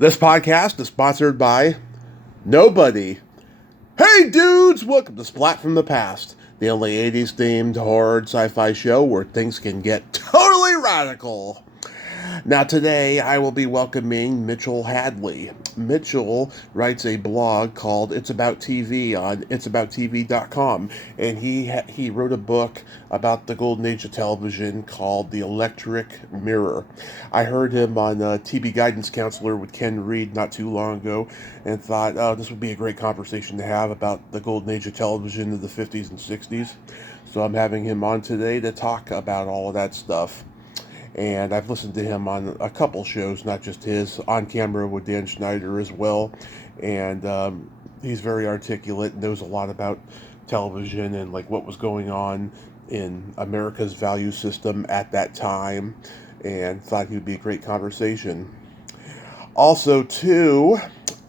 This podcast is sponsored by nobody. Hey dudes, welcome to Splat from the Past, the only 80s themed horror sci-fi show where things can get totally radical. Now today I will be welcoming Mitchell Hadley. Mitchell writes a blog called It's About TV on itsabouttv.com, and he wrote a book about the golden age of television called The Electric Mirror. I heard him on TV Guidance Counselor with Ken Reed not too long ago and thought, oh, this would be a great conversation to have about the golden age of television of the 50s and 60s. So I'm having him on today to talk about all of that stuff. And I've listened to him on a couple shows, not just his, On Camera with Dan Schneider as well. And he's very articulate and knows a lot about television and like what was going on in America's value system at that time, and thought he would be a great conversation. Also, too,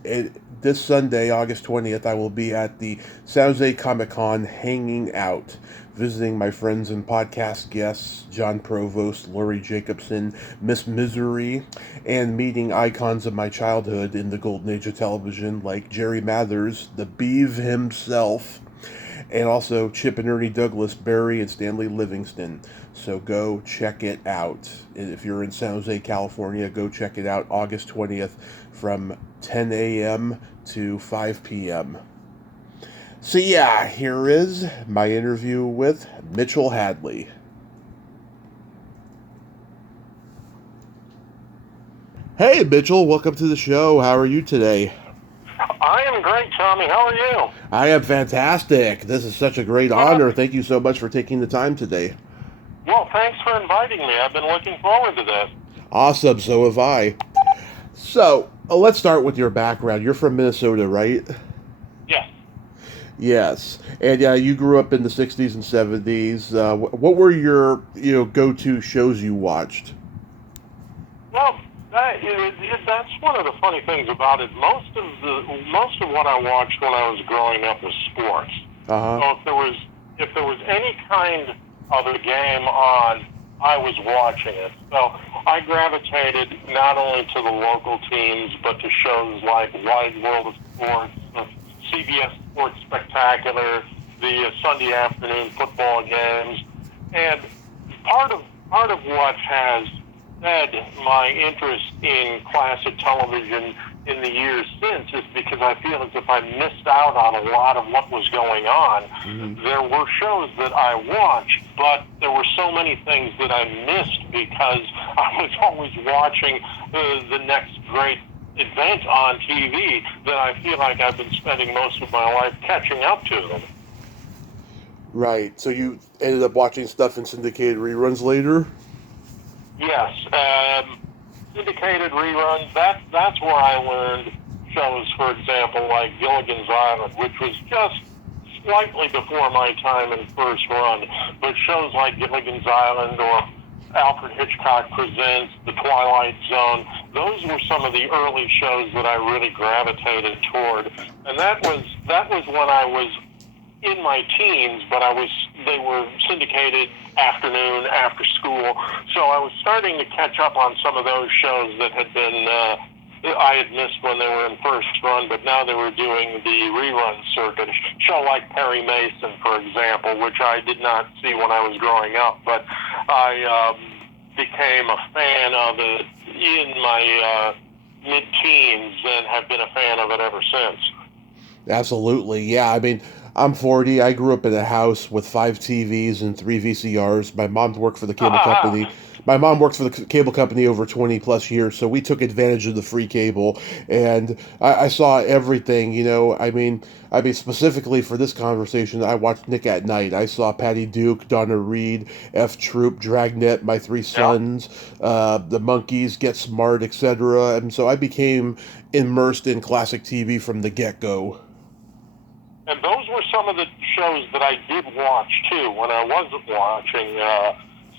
this Sunday, August 20th, I will be at the San Jose Comic-Con hanging out, visiting my friends and podcast guests, John Provost, Lori Jacobson, Miss Misery, and meeting icons of my childhood in the golden age of television like Jerry Mathers, the Beav himself, and also Chip and Ernie Douglas, Barry, and Stanley Livingston. So go check it out. If you're in San Jose, California, go check it out August 20th from 10 a.m. to 5 p.m. So yeah, here is my interview with Mitchell Hadley. Hey Mitchell, welcome to the show. How are you today? I am great, Tommy. How are you? I am fantastic. This is such a great honor. Thank you so much for taking the time today. Well, thanks for inviting me. I've been looking forward to this. Awesome, so have I. So, let's start with your background. You're from Minnesota, right? Yes. Yes. And you grew up in the 60s and 70s. What were your, go-to shows you watched? Well, that's one of the funny things about it. Most of what I watched when I was growing up was sports. Uh-huh. So if there was any kind of a game on, I was watching it. So I gravitated not only to the local teams, but to shows like Wide World of Sports, CBS Sports Spectacular, the Sunday afternoon football games, and part of what has fed my interest in classic television in the years since is because I feel as if I missed out on a lot of what was going on. Mm-hmm. There were shows that I watched, but there were so many things that I missed because I was always watching the next great event on TV that I feel like I've been spending most of my life catching up to them. Right. So you ended up watching stuff in syndicated reruns later? Yes. Syndicated reruns, that's where I learned shows, for example, like Gilligan's Island, which was just slightly before my time in first run, but shows like Gilligan's Island or Alfred Hitchcock Presents, The Twilight Zone, those were some of the early shows that I really gravitated toward. And that was when I was in my teens, but they were syndicated afternoon, after school. So I was starting to catch up on some of those shows that had been, I had missed when they were in first run, but now they were doing the rerun circuit. A show like Perry Mason, for example, which I did not see when I was growing up, but I became a fan of it in my mid-teens and have been a fan of it ever since. Absolutely, yeah. I mean, I'm 40. I grew up in a house with 5 TVs and 3 VCRs. My mom worked for the cable company. My mom worked for the cable company over 20 plus years, so we took advantage of the free cable, and I saw everything. I mean, specifically for this conversation, I watched Nick at Night. I saw Patty Duke, Donna Reed, F Troop, Dragnet, My Three Sons, The Monkees, Get Smart, etc. And so I became immersed in classic TV from the get-go. And those were some of the shows that I did watch, too, when I wasn't watching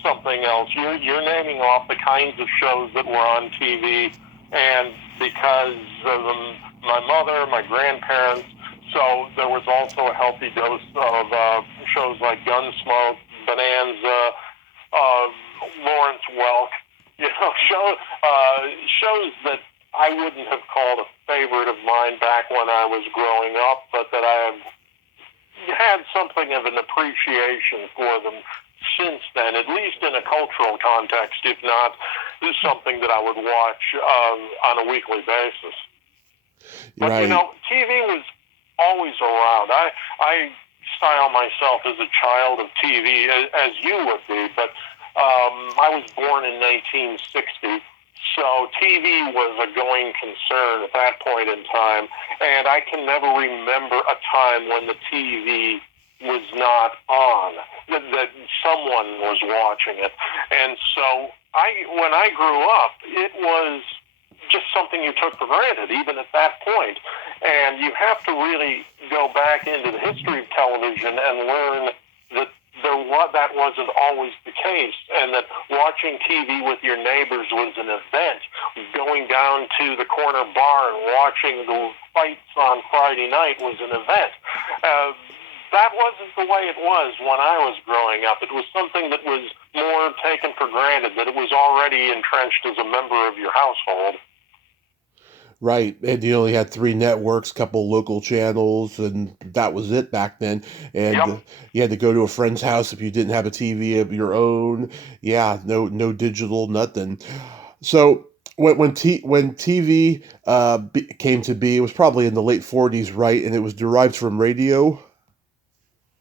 something else. You're naming off the kinds of shows that were on TV, and because of my mother, my grandparents, so there was also a healthy dose of shows like Gunsmoke, Bonanza, Lawrence Welk, shows that I wouldn't have called a favorite of mine back when I was growing up, but that I have had something of an appreciation for them since then, at least in a cultural context, if not is something that I would watch on a weekly basis. But, Right. TV was always around. I style myself as a child of TV, as you would be, but I was born in 1960, so TV was a going concern at that point in time, and I can never remember a time when the TV was not on, that someone was watching it. And so when I grew up, it was just something you took for granted, even at that point. And you have to really go back into the history of television and learn that that wasn't always the case, and that watching TV with your neighbors was an event. Going down to the corner bar and watching the fights on Friday night was an event. That wasn't the way it was when I was growing up. It was something that was more taken for granted, that it was already entrenched as a member of your household. Right, and you only had 3 networks, couple local channels, and that was it back then. And Yep. you had to go to a friend's house if you didn't have a TV of your own. Yeah, no digital, nothing. So when TV came to be, it was probably in the late '40s, right? And it was derived from radio.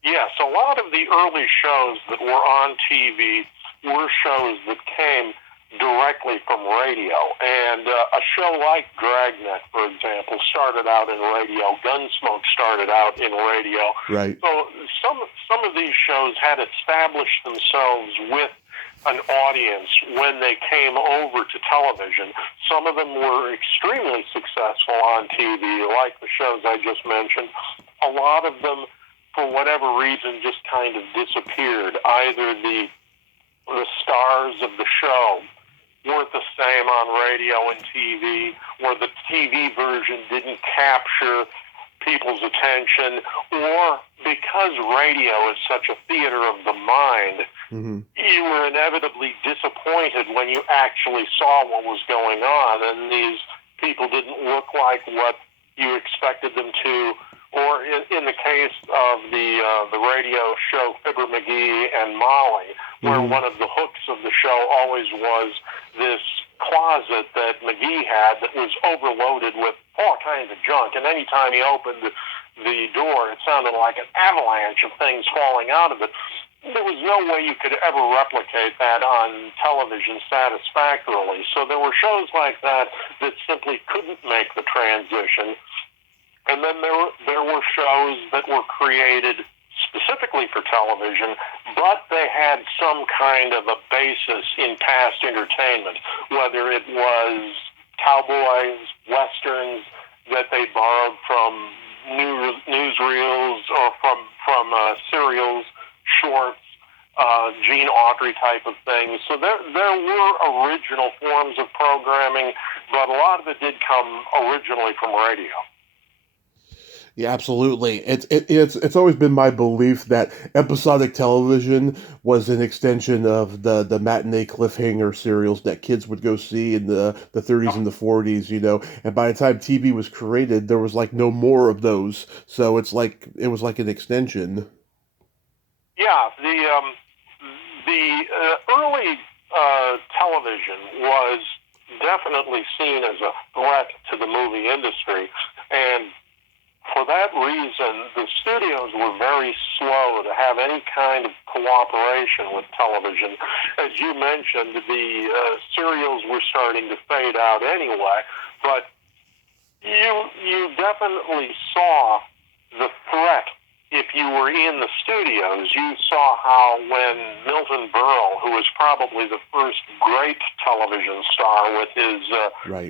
Yes, a lot of the early shows that were on TV were shows that came directly from radio. And a show like Dragnet, for example, started out in radio. Gunsmoke started out in radio. Right. So some of these shows had established themselves with an audience when they came over to television. Some of them were extremely successful on TV, like the shows I just mentioned. A lot of them, for whatever reason, just kind of disappeared. Either the stars of the show weren't the same on radio and TV, or the TV version didn't capture people's attention, or because radio is such a theater of the mind, you were inevitably disappointed when you actually saw what was going on, and these people didn't look like what you expected them to. Or in the case of the radio show Fibber McGee and Molly, where one of the hooks of the show always was this closet that McGee had that was overloaded with all kinds of junk. And anytime he opened the door, it sounded like an avalanche of things falling out of it. There was no way you could ever replicate that on television satisfactorily. So there were shows like that that simply couldn't make the transition. And then there were shows that were created specifically for television, but they had some kind of a basis in past entertainment, whether it was cowboys, westerns that they borrowed from newsreels or from serials, shorts, Gene Autry type of things. So there were original forms of programming, but a lot of it did come originally from radio. Yeah, absolutely. It's always been my belief that episodic television was an extension of the matinee cliffhanger serials that kids would go see in the 30s and the 40s, And by the time TV was created, there was like no more of those. So it was like an extension. Yeah, the early television was definitely seen as a threat to the movie industry, and for that reason, the studios were very slow to have any kind of cooperation with television. As you mentioned, the serials were starting to fade out anyway, but you definitely saw the threat. If you were in the studios, you saw how when Milton Berle, who was probably the first great television star with his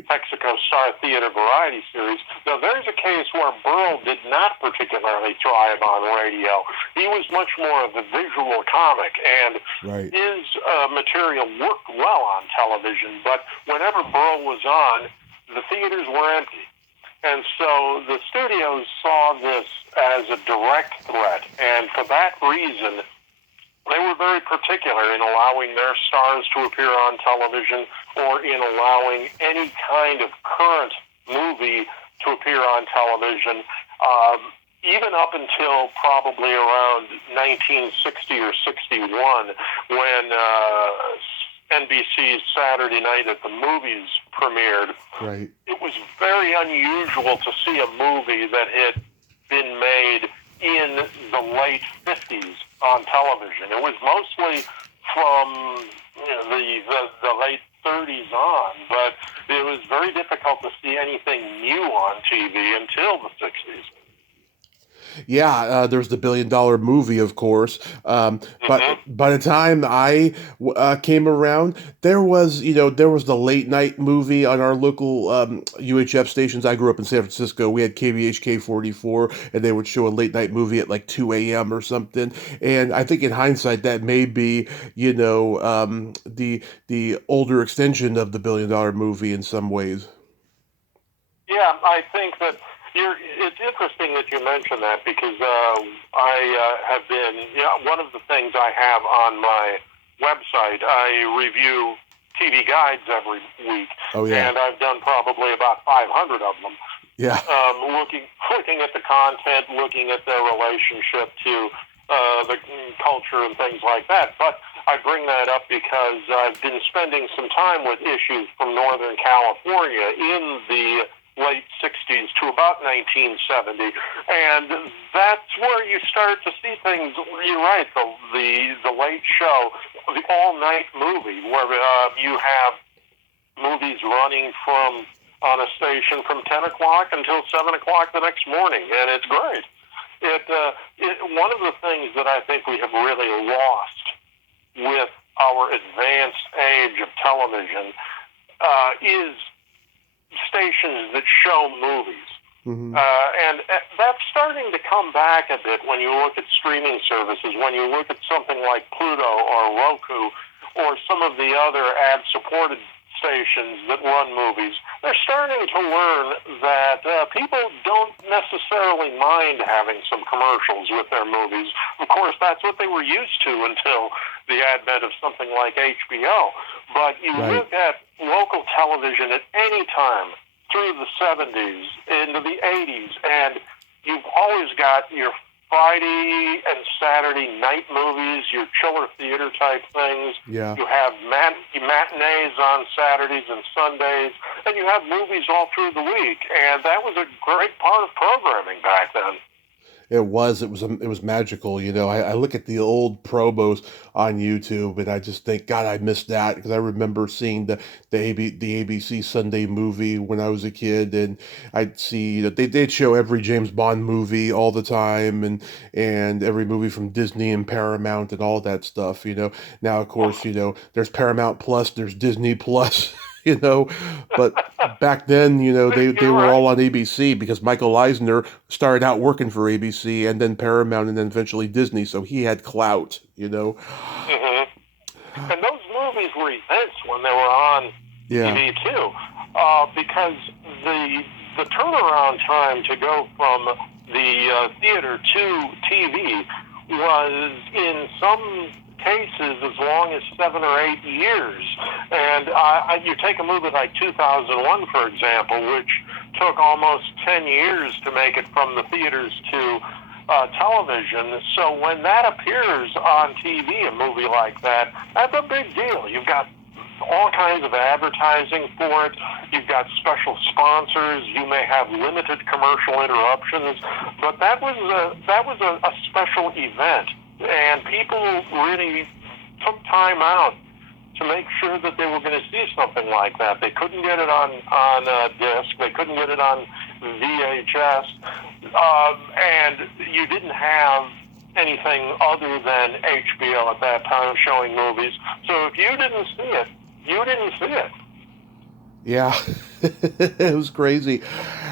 Texaco Star Theater variety series, now there's a case where Berle did not particularly thrive on radio. He was much more of a visual comic, and his material worked well on television, but whenever Berle was on, the theaters were empty. And so the studios saw this as a direct threat, and for that reason, They were very particular in allowing their stars to appear on television or in allowing any kind of current movie to appear on television. Even up until probably around 1960 or 61, when NBC's Saturday Night at the Movies premiered, Right. it was very unusual to see a movie that had been made in the late 50s on television. It was mostly from the late 30s on, but it was very difficult to see anything new on TV until the 60s. Yeah, there's the $1 billion movie, of course. But by the time I came around, there was the late night movie on our local UHF stations. I grew up in San Francisco. We had KBHK 44, and they would show a late night movie at like 2 a.m. or something. And I think in hindsight, that may be the older extension of the $1 billion movie in some ways. Yeah, I think that it's interesting that you mention that because I have been, one of the things I have on my website, I review TV guides every week. Oh, yeah. And I've done probably about 500 of them. Yeah. Looking at the content, looking at their relationship to the culture and things like that. But I bring that up because I've been spending some time with issues from Northern California in the late 60s to about 1970, and that's where you start to see things. You're right, the late show, the all-night movie, where you have movies running on a station from 10 o'clock until 7 o'clock the next morning, and it's great. One of the things that I think we have really lost with our advanced age of television is stations that show movies. Mm-hmm. And that's starting to come back a bit when you look at streaming services, when you look at something like Pluto or Roku or some of the other ad-supported stations that run movies. They're starting to learn that people don't necessarily mind having some commercials with their movies. Of course, that's what they were used to until the advent of something like HBO. But you look at local television at any time through the 70s, into the 80s, and you've always got your Friday and Saturday night movies, your chiller theater type things. Yeah. You have matinees on Saturdays and Sundays, and you have movies all through the week. And that was a great part of programming back then. It was magical. I look at the old promos on YouTube and I just think, God, I missed that, because I remember seeing the ABC Sunday movie when I was a kid, and I'd see that they'd show every James Bond movie all the time, and every movie from Disney and Paramount and all that stuff. Now, of course, there's Paramount Plus, there's Disney Plus. But back then, they were all on ABC because Michael Eisner started out working for ABC and then Paramount and then eventually Disney, so he had clout. Mm-hmm. And those movies were events when they were on TV too, because the turnaround time to go from the theater to TV was in some cases as long as 7 or 8 years. And you take a movie like 2001, for example, which took almost 10 years to make it from the theaters to television. So when that appears on TV, a movie like that, that's a big deal. You've got all kinds of advertising for it. You've got special sponsors. You may have limited commercial interruptions. But that was a special event. And people really took time out to make sure that they were going to see something like that. They couldn't get it on disc. They couldn't get it on VHS. And you didn't have anything other than HBO at that time showing movies. So if you didn't see it, you didn't see it. Yeah, it was crazy.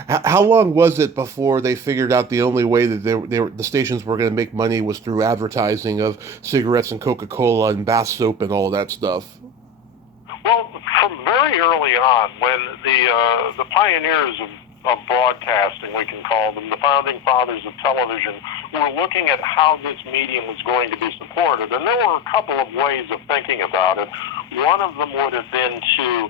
How long was it before they figured out the only way that the stations were going to make money was through advertising of cigarettes and Coca-Cola and bath soap and all that stuff? Well, from very early on, when the pioneers of broadcasting, we can call them, the founding fathers of television, were looking at how this medium was going to be supported. And there were a couple of ways of thinking about it. One of them would have been to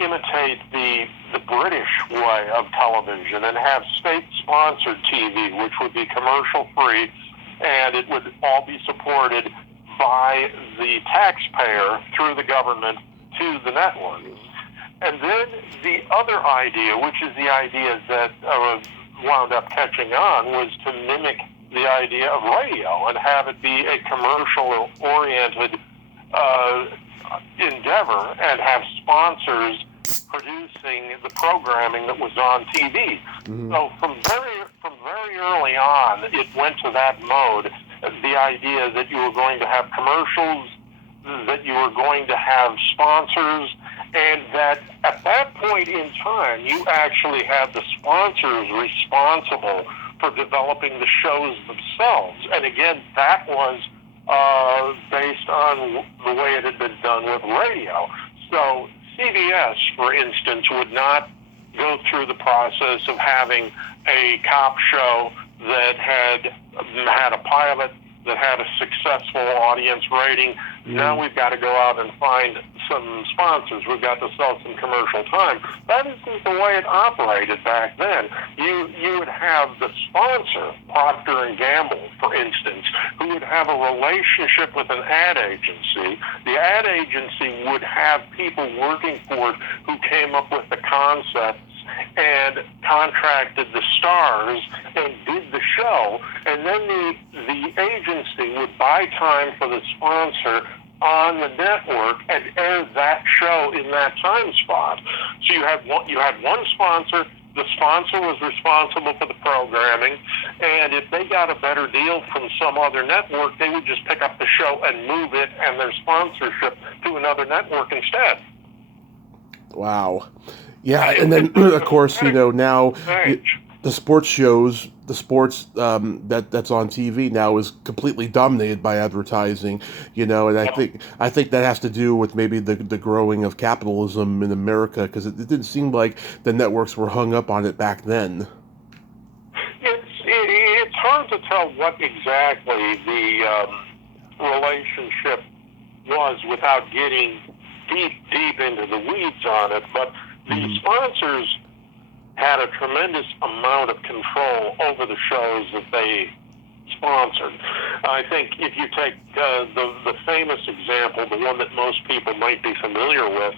imitate the British way of television and have state-sponsored TV, which would be commercial-free, and it would all be supported by the taxpayer through the government to the network. And then the other idea, which is the idea that wound up catching on, was to mimic the idea of radio and have it be a commercial-oriented endeavor and have sponsors producing the programming that was on TV. Mm-hmm. So from very early on, it went to that mode, the idea that you were going to have commercials, that you were going to have sponsors, and that at that point in time, you actually had the sponsors responsible for developing the shows themselves. And again, that was based on the way it had been done with radio. So CBS, for instance, would not go through the process of having a cop show that had a pilot, that had a successful audience rating. Now we've got to go out and find some sponsors. We've got to sell some commercial time. That isn't the way it operated back then. You would have the sponsor, Procter and Gamble, for instance, who would have a relationship with an ad agency. The ad agency would have people working for it who came up with the concepts and contracted the stars and did the show, and then the agency would buy time for the sponsor on the network and air that show in that time spot. So you had one sponsor. The sponsor was responsible for the programming, and if they got a better deal from some other network, they would just pick up the show and move it and their sponsorship to another network instead. Wow. Yeah, and then, of course, now the sports shows, the sports that's on TV now is completely dominated by advertising, and I think that has to do with maybe the growing of capitalism in America, because it didn't seem like the networks were hung up on it back then. It's hard to tell what exactly the relationship was without getting deep into the weeds on it, but the sponsors had a tremendous amount of control over the shows that they sponsored. I think if you take the famous example, the one that most people might be familiar with,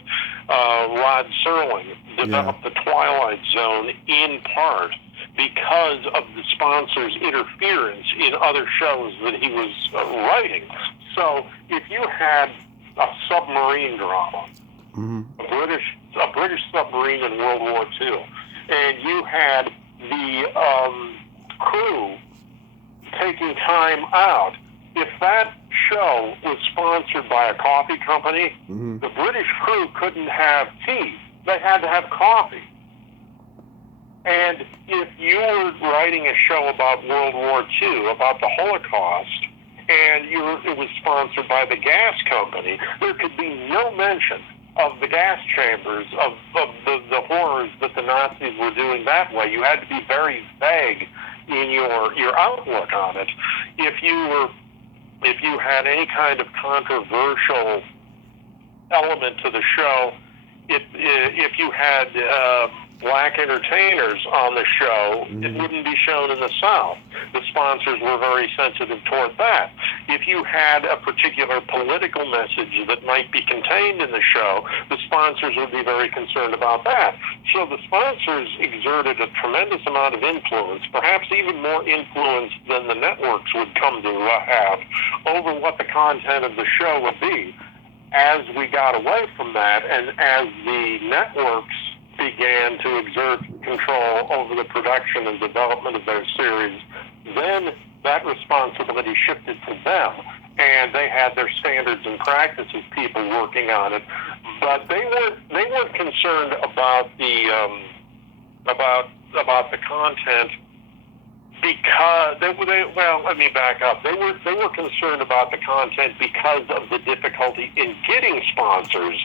Rod Serling developed the Twilight Zone in part because of the sponsor's interference in other shows that he was writing. So if you had a submarine drama, a British submarine in World War II, and you had the crew taking time out, if that show was sponsored by a coffee company, the British crew couldn't have tea. They had to have coffee. And if you were writing a show about World War II, about the Holocaust, and it was sponsored by the gas company, there could be no mention of the gas chambers, of the horrors that the Nazis were doing that way. You had to be very vague in your outlook on it. If you had any kind of controversial element to the show, if you had black entertainers on the show, it wouldn't be shown in the South. The sponsors were very sensitive toward that. If you had a particular political message that might be contained in the show, the sponsors would be very concerned about that. So the sponsors exerted a tremendous amount of influence, perhaps even more influence than the networks would come to have, over what the content of the show would be. As we got away from that, and as the networks began to exert control over the production and development of their series, then that responsibility shifted to them, and they had their standards and practices people working on it. But they weren't concerned about the content, because let me back up. They were concerned about the content because of the difficulty in getting sponsors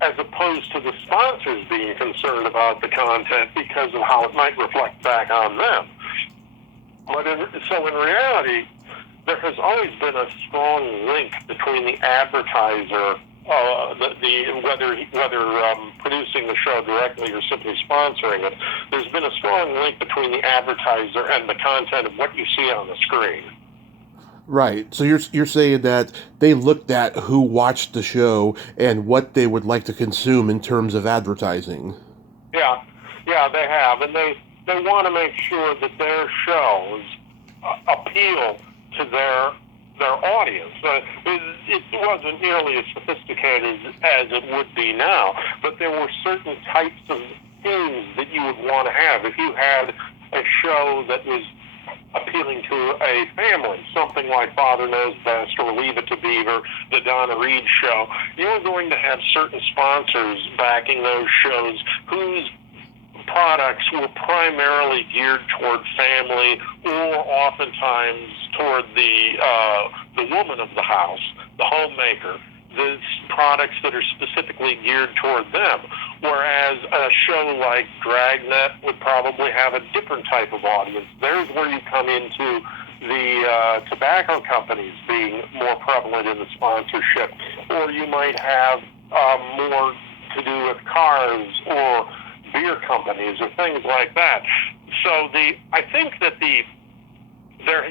as opposed to the sponsors being concerned about the content because of how it might reflect back on them. So in reality, there has always been a strong link between the advertiser, whether producing the show directly or simply sponsoring it. There's been a strong link between the advertiser and the content of what you see on the screen. Right. So you're saying that they looked at who watched the show and what they would like to consume in terms of advertising. Yeah, they have, and they want to make sure that their shows appeal to their audience. It wasn't nearly as sophisticated as it would be now, but there were certain types of themes that you would want to have. If you had a show that was appealing to a family, something like Father Knows Best or Leave It to Beaver, the Donna Reed Show, you're going to have certain sponsors backing those shows whose products were primarily geared toward family or oftentimes toward the woman of the house, the homemaker, the products that are specifically geared toward them, whereas a show like Dragnet would probably have a different type of audience. There's where you come into the tobacco companies being more prevalent in the sponsorship, or you might have more to do with cars or beer companies or things like that. So I think that there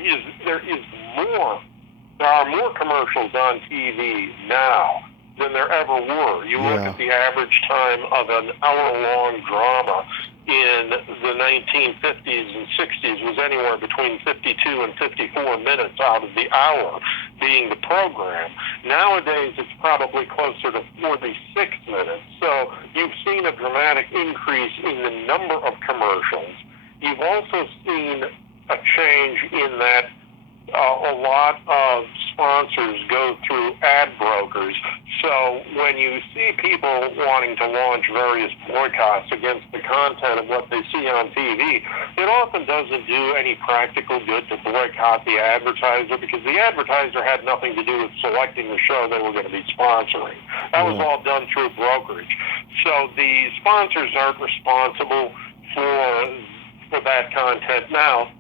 are more commercials on TV now than there ever were. You look at the average time of an hour-long drama in the 1950s and 60s was anywhere between 52 and 54 minutes out of the hour being the program. Nowadays, it's probably closer to 46 minutes. So you've seen a dramatic increase in the number of commercials. You've also seen a change in that a lot of sponsors go through ad brokers. So when you see people wanting to launch various boycotts against the content of what they see on TV, it often doesn't do any practical good to boycott the advertiser because the advertiser had nothing to do with selecting the show they were going to be sponsoring. That was all done through brokerage. So the sponsors aren't responsible for that content now.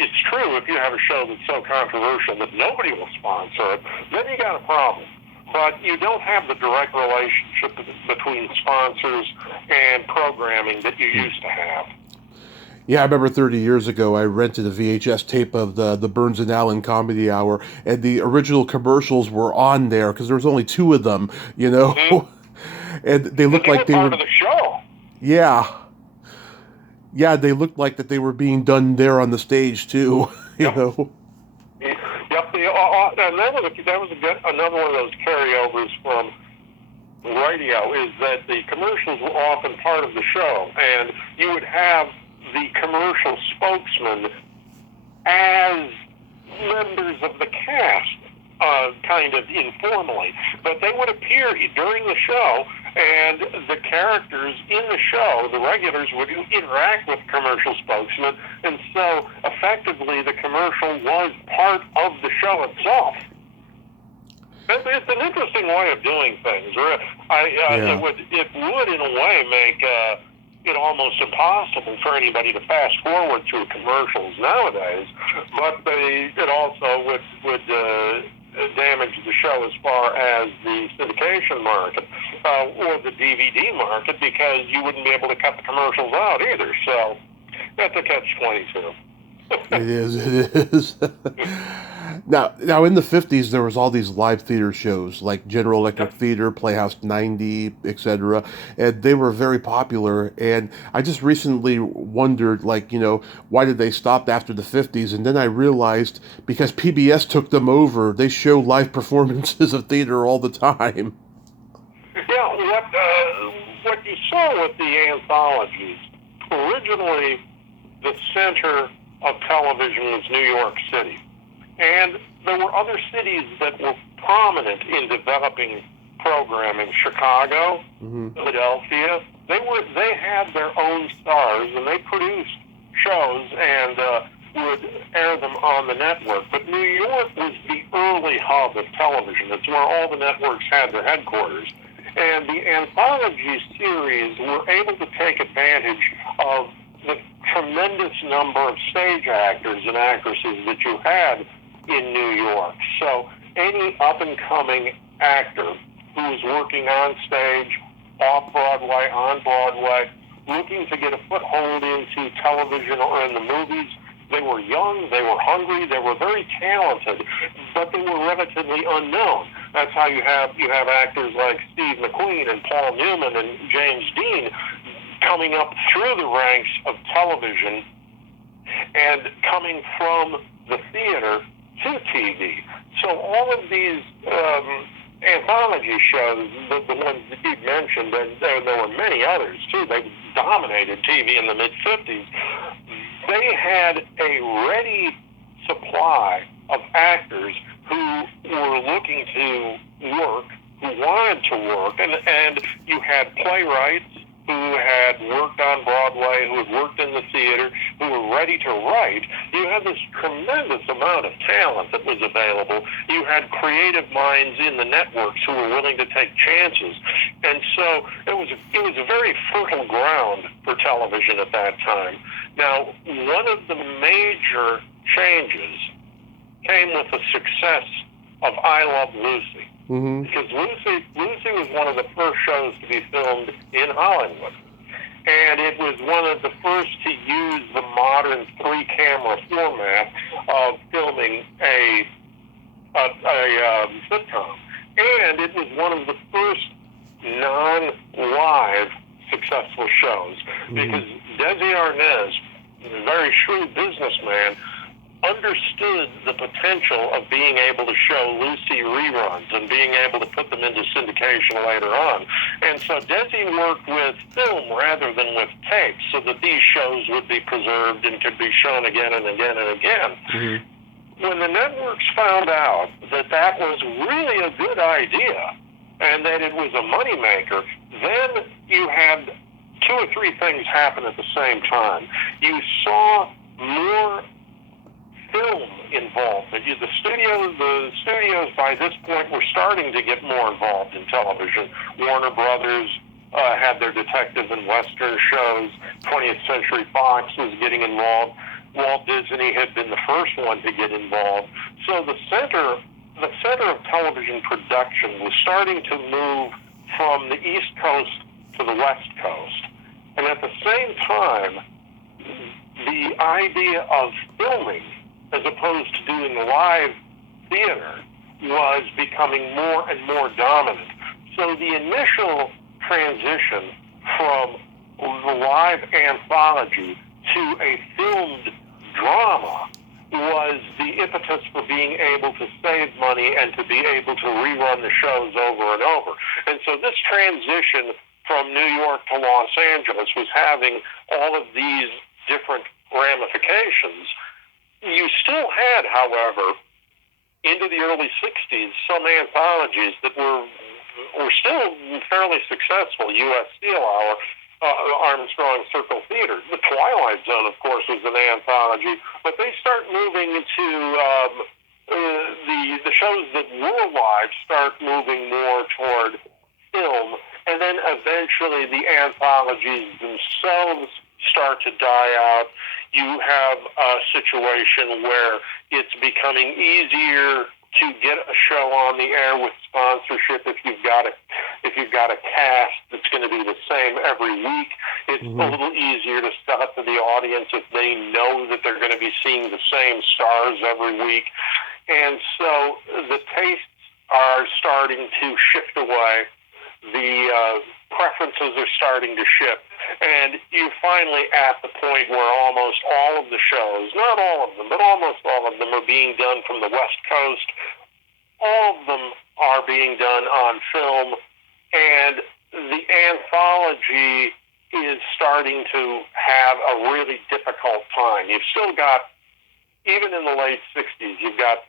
It's true, if you have a show that's so controversial that nobody will sponsor it, then you got a problem. But you don't have the direct relationship between sponsors and programming that you used to have. Yeah, I remember 30 years ago, I rented a VHS tape of the Burns and Allen Comedy Hour, and the original commercials were on there because there was only two of them, you know, and they looked like they were part of the show. Yeah, they looked like that they were being done there on the stage too, you know. Yep, and that was another one of those carryovers from radio, is that the commercials were often part of the show, and you would have the commercial spokesman as members of the cast, kind of informally, but they would appear during the show, and the characters in the show, the regulars, would interact with commercial spokesmen, and so effectively the commercial was part of the show itself. It's an interesting way of doing things. It would in a way make it almost impossible for anybody to fast forward through commercials nowadays, but it also would damage the show as far as the syndication market or the DVD market, because you wouldn't be able to cut the commercials out either. So that's a catch-22. It is. Now, in the 50s, there was all these live theater shows like General Electric Theater, Playhouse 90, etc., and they were very popular. And I just recently wondered, like, you know, why did they stop after the 50s? And then I realized because PBS took them over, they show live performances of theater all the time. Yeah, what you saw with the anthologies, originally the center of television was New York City. And there were other cities that were prominent in developing programming. Chicago, Philadelphia, they had their own stars, and they produced shows and would air them on the network. But New York was the early hub of television. It's where all the networks had their headquarters. And the anthology series were able to take advantage of the tremendous number of stage actors and actresses that you had in New York. So any up-and-coming actor who was working on stage, off-Broadway, on Broadway, looking to get a foothold into television or in the movies, they were young, they were hungry, they were very talented, but they were relatively unknown. That's how you have actors like Steve McQueen and Paul Newman and James Dean coming up through the ranks of television and coming from the theater to TV. So all of these anthology shows, the ones that you mentioned, and there were many others too, they dominated TV in the mid-50s, they had a ready supply of actors who were looking to work, who wanted to work, and you had playwrights who had worked on Broadway, who had worked in the theater, who were ready to write. You had this tremendous amount of talent that was available. You had creative minds in the networks who were willing to take chances. And so it was a very fertile ground for television at that time. Now, one of the major changes came with the success of I Love Lucy. Mm-hmm. Because Lucy was one of the first shows to be filmed in Hollywood. And it was one of the first to use the modern 3-camera format of filming a sitcom. And it was one of the first non-live successful shows. Mm-hmm. Because Desi Arnaz, a very shrewd businessman, understood the potential of being able to show Lucy reruns and being able to put them into syndication later on. And so Desi worked with film rather than with tapes so that these shows would be preserved and could be shown again and again and again. Mm-hmm. When the networks found out that that was really a good idea and that it was a moneymaker, then you had 2 or 3 things happen at the same time. You saw more film involvement. The studios by this point were starting to get more involved in television. Warner Brothers had their detective and western shows. 20th Century Fox was getting involved. Walt Disney had been the first one to get involved. So the center of television production was starting to move from the East Coast to the West Coast. And at the same time, the idea of filming as opposed to doing live theater was becoming more and more dominant. So the initial transition from the live anthology to a filmed drama was the impetus for being able to save money and to be able to rerun the shows over and over. And so this transition from New York to Los Angeles was having all of these different ramifications. You still had, however, into the early 60s, some anthologies that were still fairly successful. U.S. Steel Hour, Armstrong Circle Theater. The Twilight Zone, of course, was an anthology, but they start moving into the shows that were live start moving more toward film, and then eventually the anthologies themselves start to die out. You have a situation where it's becoming easier to get a show on the air with sponsorship if you've got a cast that's going to be the same every week. It's a little easier to sell it to the audience if they know that they're going to be seeing the same stars every week. And so the tastes are starting to shift away. The preferences are starting to shift. And you're finally at the point where almost all of the shows, not all of them, but almost all of them are being done from the West Coast. All of them are being done on film. And the anthology is starting to have a really difficult time. You've still got, even in the late 60s, you've got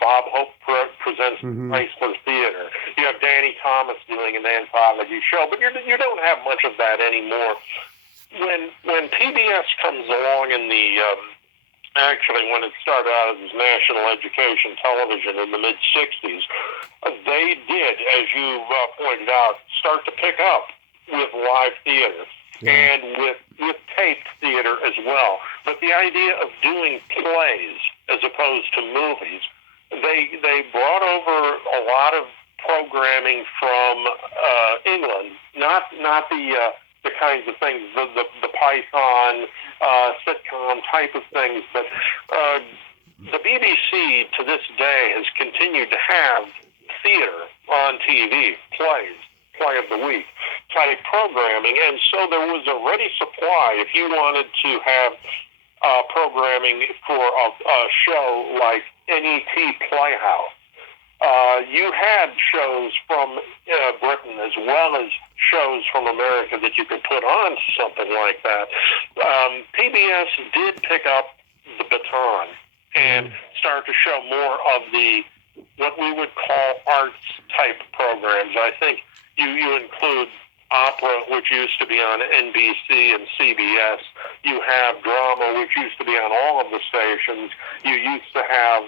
Bob Hope presents Chrysler Theater. You have Danny Thomas doing an anthology show, but you don't have much of that anymore. When PBS comes along in the Actually, when it started out as national education television in the mid-'60s, they did, as you pointed out, start to pick up with live theater and with taped theater as well. But the idea of doing plays as opposed to movies, they brought over a lot of programming from England, not the kinds of things, the Python sitcom type of things, but the BBC to this day has continued to have theater on TV, play of the week type programming, and so there was a ready supply. If you wanted to have programming for a show like NET Playhouse, you had shows from Britain as well as shows from America that you could put on something like that. PBS did pick up the baton and start to show more of the what we would call arts type programs. I think you include opera, which used to be on NBC and CBS. You have drama, which used to be on all of the stations. You used to have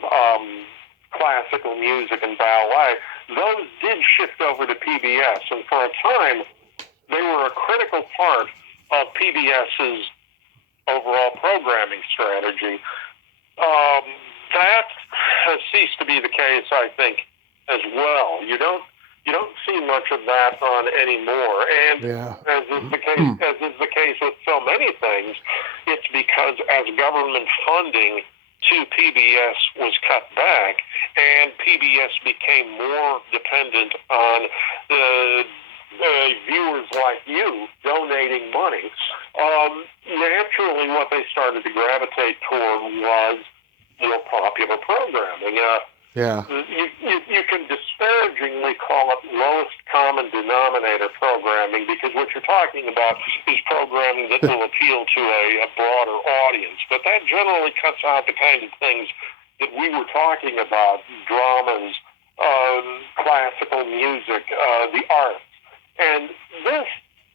classical music and ballet. Those did shift over to PBS, and for a time, they were a critical part of PBS's overall programming strategy. That has ceased to be the case, I think, as well. You don't see much of that on anymore, and as is the case with so many things, it's because as government funding to PBS was cut back, and PBS became more dependent on viewers like you donating money. Naturally, what they started to gravitate toward was more popular programming. You can disparagingly call it lowest common denominator programming, because what you're talking about is programming that will appeal to a broader audience. But that generally cuts out the kind of things that we were talking about: dramas, classical music, the arts. And this,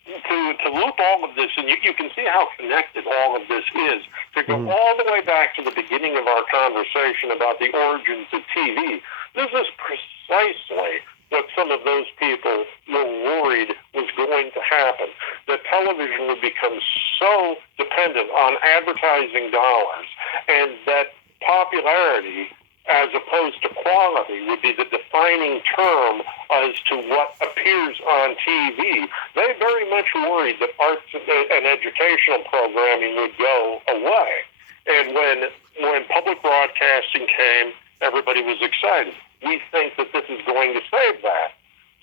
to loop all of this, and you can see how connected all of this is, to go all the way back to the beginning of our conversation about the origins of TV. This is precisely what some of those people were worried was going to happen, that television would become so dependent on advertising dollars, and that popularity as opposed to quality would be the defining term as to what appears on TV. They very much worried that arts and educational programming would go away. And when public broadcasting came, everybody was excited. We think that this is going to save that.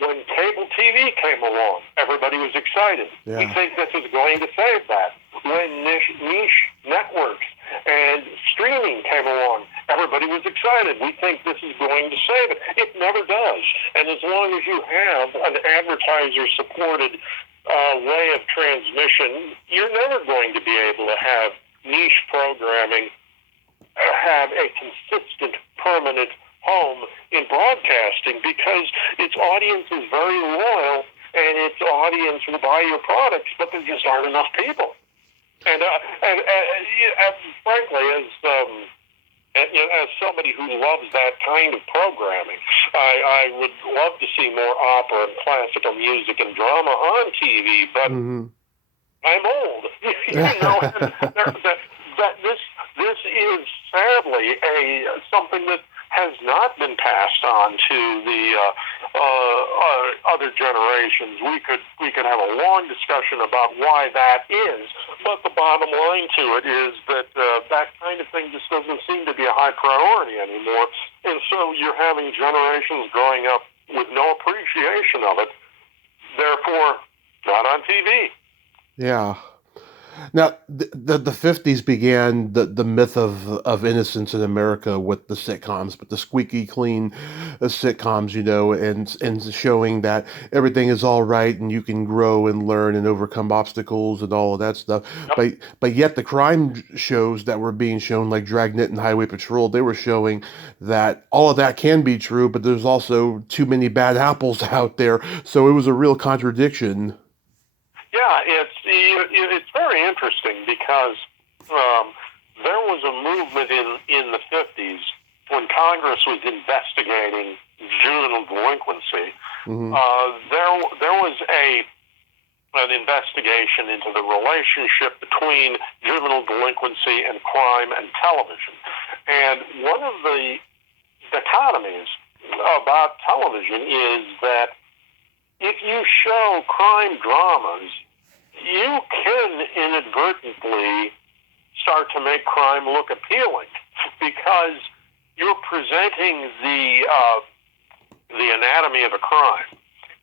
When cable TV came along, everybody was excited. We think this is going to save that. When niche networks and streaming came along, everybody was excited. We think this is going to save it. It never does. And as long as you have an advertiser-supported way of transmission, you're never going to be able to have niche programming have a consistent, permanent home in broadcasting, because its audience is very loyal and its audience will buy your products, but there just aren't enough people. And frankly, as somebody who loves that kind of programming, I would love to see more opera and classical music and drama on TV, but I'm old. This is sadly something that has not been passed on to the other generations. We could have a long discussion about why that is, but the bottom line to it is that that kind of thing just doesn't seem to be a high priority anymore, and so you're having generations growing up with no appreciation of it, therefore not on TV. Yeah. Now, the 50s began the myth of innocence in America with the sitcoms, but the squeaky clean sitcoms, and showing that everything is all right and you can grow and learn and overcome obstacles and all of that stuff. But yet the crime shows that were being shown, like Dragnet and Highway Patrol, they were showing that all of that can be true, but there's also too many bad apples out there. So it was a real contradiction. Yeah, it's very interesting, because there was a movement in the 50s when Congress was investigating juvenile delinquency. There was an investigation into the relationship between juvenile delinquency and crime and television. And one of the dichotomies about television is that if you show crime dramas, you can inadvertently start to make crime look appealing because you're presenting the anatomy of a crime.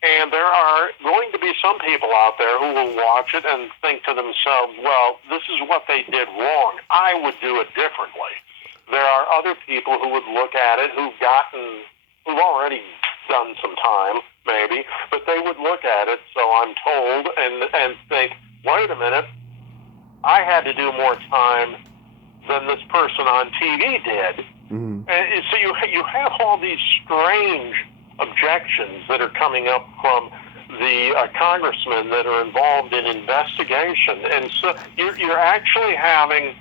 And there are going to be some people out there who will watch it and think to themselves, well, this is what they did wrong. I would do it differently. There are other people who would look at it who've already done some time, maybe, but they would look at it, so I'm told, and think, wait a minute, I had to do more time than this person on TV did. And so you have all these strange objections that are coming up from the congressmen that are involved in investigation. And so you're actually having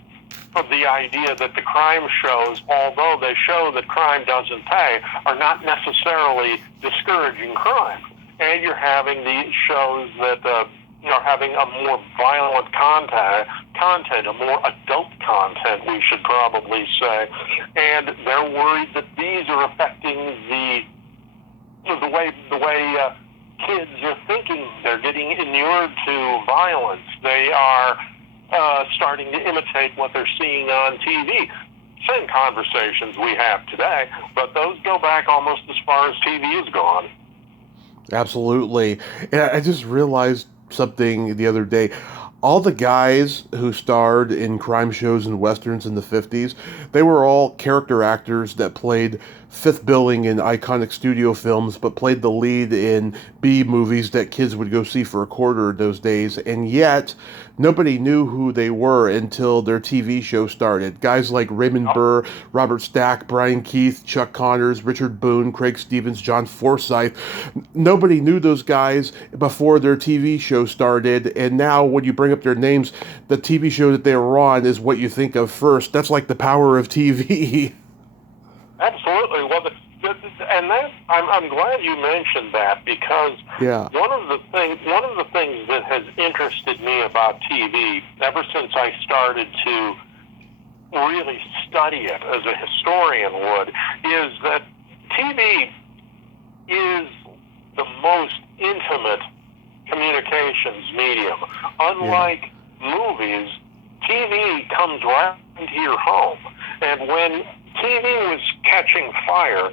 the idea that the crime shows, although they show that crime doesn't pay, are not necessarily discouraging crime. And you're having these shows that are having a more violent content, a more adult content, we should probably say. And they're worried that these are affecting the way kids are thinking. They're getting inured to violence. They are starting to imitate what they're seeing on TV. Same conversations we have today, but those go back almost as far as TV is gone. Absolutely. And I just realized something the other day. All the guys who starred in crime shows and westerns in the 50s, they were all character actors that played fifth billing in iconic studio films, but played the lead in B movies that kids would go see for a quarter those days. And yet, nobody knew who they were until their TV show started. Guys like Raymond Burr, Robert Stack, Brian Keith, Chuck Connors, Richard Boone, Craig Stevens, John Forsythe. Nobody knew those guys before their TV show started, and now when you bring up their names, the TV show that they were on is what you think of first. That's like the power of TV. Absolutely. Well, and that I'm glad you mentioned that, because one of the things that has interested me about TV ever since I started to really study it as a historian would is that TV is the most intimate communications medium. Unlike movies, TV comes right into your home. And when TV was catching fire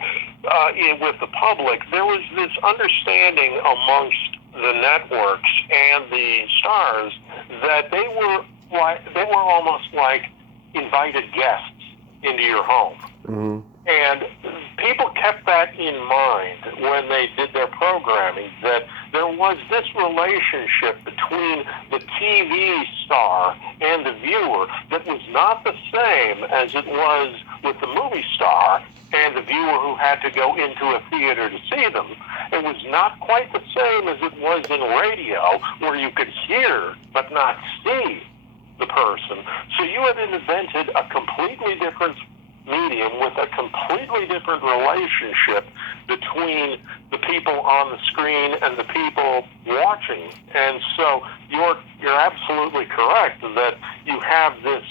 with the public, there was this understanding amongst the networks and the stars that they were almost like invited guests into your home. And people kept that in mind when they did their programming, that there was this relationship between the TV star and the viewer that was not the same as it was with the movie star and the viewer who had to go into a theater to see them. It was not quite the same as it was in radio, where you could hear but not see the person. So you had invented a completely different medium with a completely different relationship between the people on the screen and the people watching. And so you're absolutely correct that you have this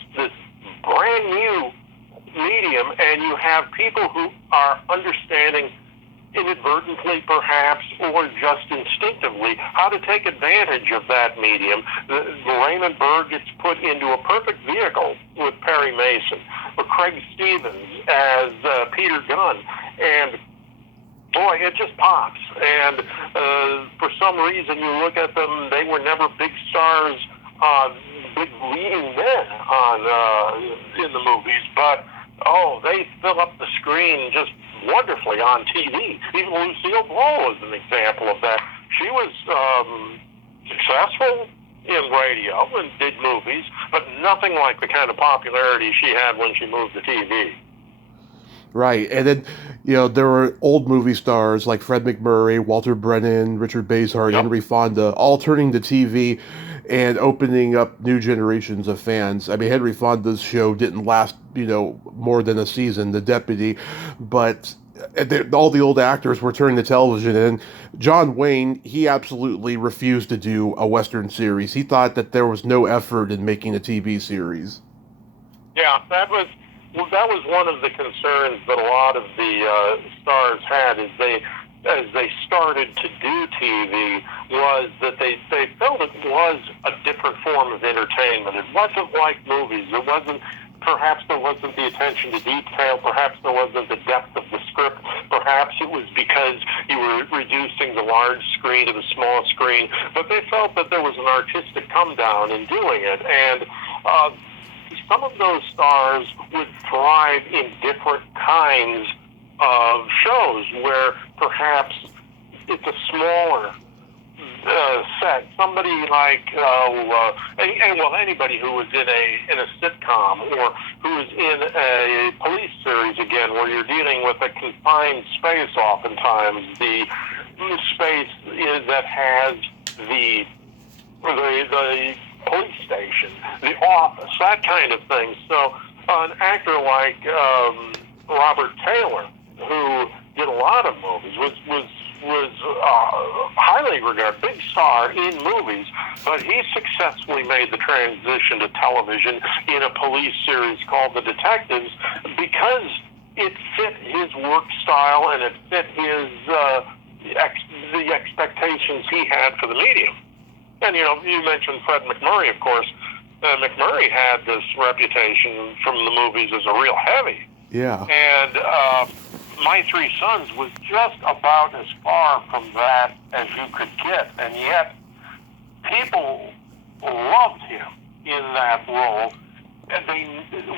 brand new medium, and you have people who are understanding inadvertently perhaps, or just instinctively, how to take advantage of that medium. Raymond Burr gets put into a perfect vehicle with Perry Mason, or Craig Stevens as Peter Gunn, and boy, it just pops. And for some reason, you look at them, they were never big stars, big leading men in the movies, but they fill up the screen just wonderfully on TV. Even Lucille Ball is an example of that. She was successful in radio and did movies, but nothing like the kind of popularity she had when she moved to TV. Right. And then, there were old movie stars like Fred MacMurray, Walter Brennan, Richard Basehart, Yep. Henry Fonda, all turning to TV and opening up new generations of fans. I mean, Henry Fonda's show didn't last, more than a season, The Deputy, but all the old actors were turning to television. And John Wayne, he absolutely refused to do a Western series. He thought that there was no effort in making a TV series. Yeah, that was one of the concerns that a lot of the stars had as they started to do TV, was that they felt it was a different form of entertainment. It wasn't like movies. Perhaps there wasn't the attention to detail. Perhaps there wasn't the depth of the script. Perhaps it was because you were reducing the large screen to the small screen. But they felt that there was an artistic come down in doing it. And some of those stars would thrive in different kinds of shows where perhaps it's a smaller set. Somebody like anybody who was in a sitcom, or who is in a police series, again, where you're dealing with a confined space. Oftentimes, the space that has the police station, the office, that kind of thing. So an actor like Robert Taylor, who did a lot of movies, was highly regarded, big star in movies, but he successfully made the transition to television in a police series called The Detectives, because it fit his work style and it fit the expectations he had for the medium. And, you mentioned Fred MacMurray, of course. MacMurray had this reputation from the movies as a real heavy. Yeah. And My Three Sons was just about as far from that as you could get. And yet, people loved him in that role. And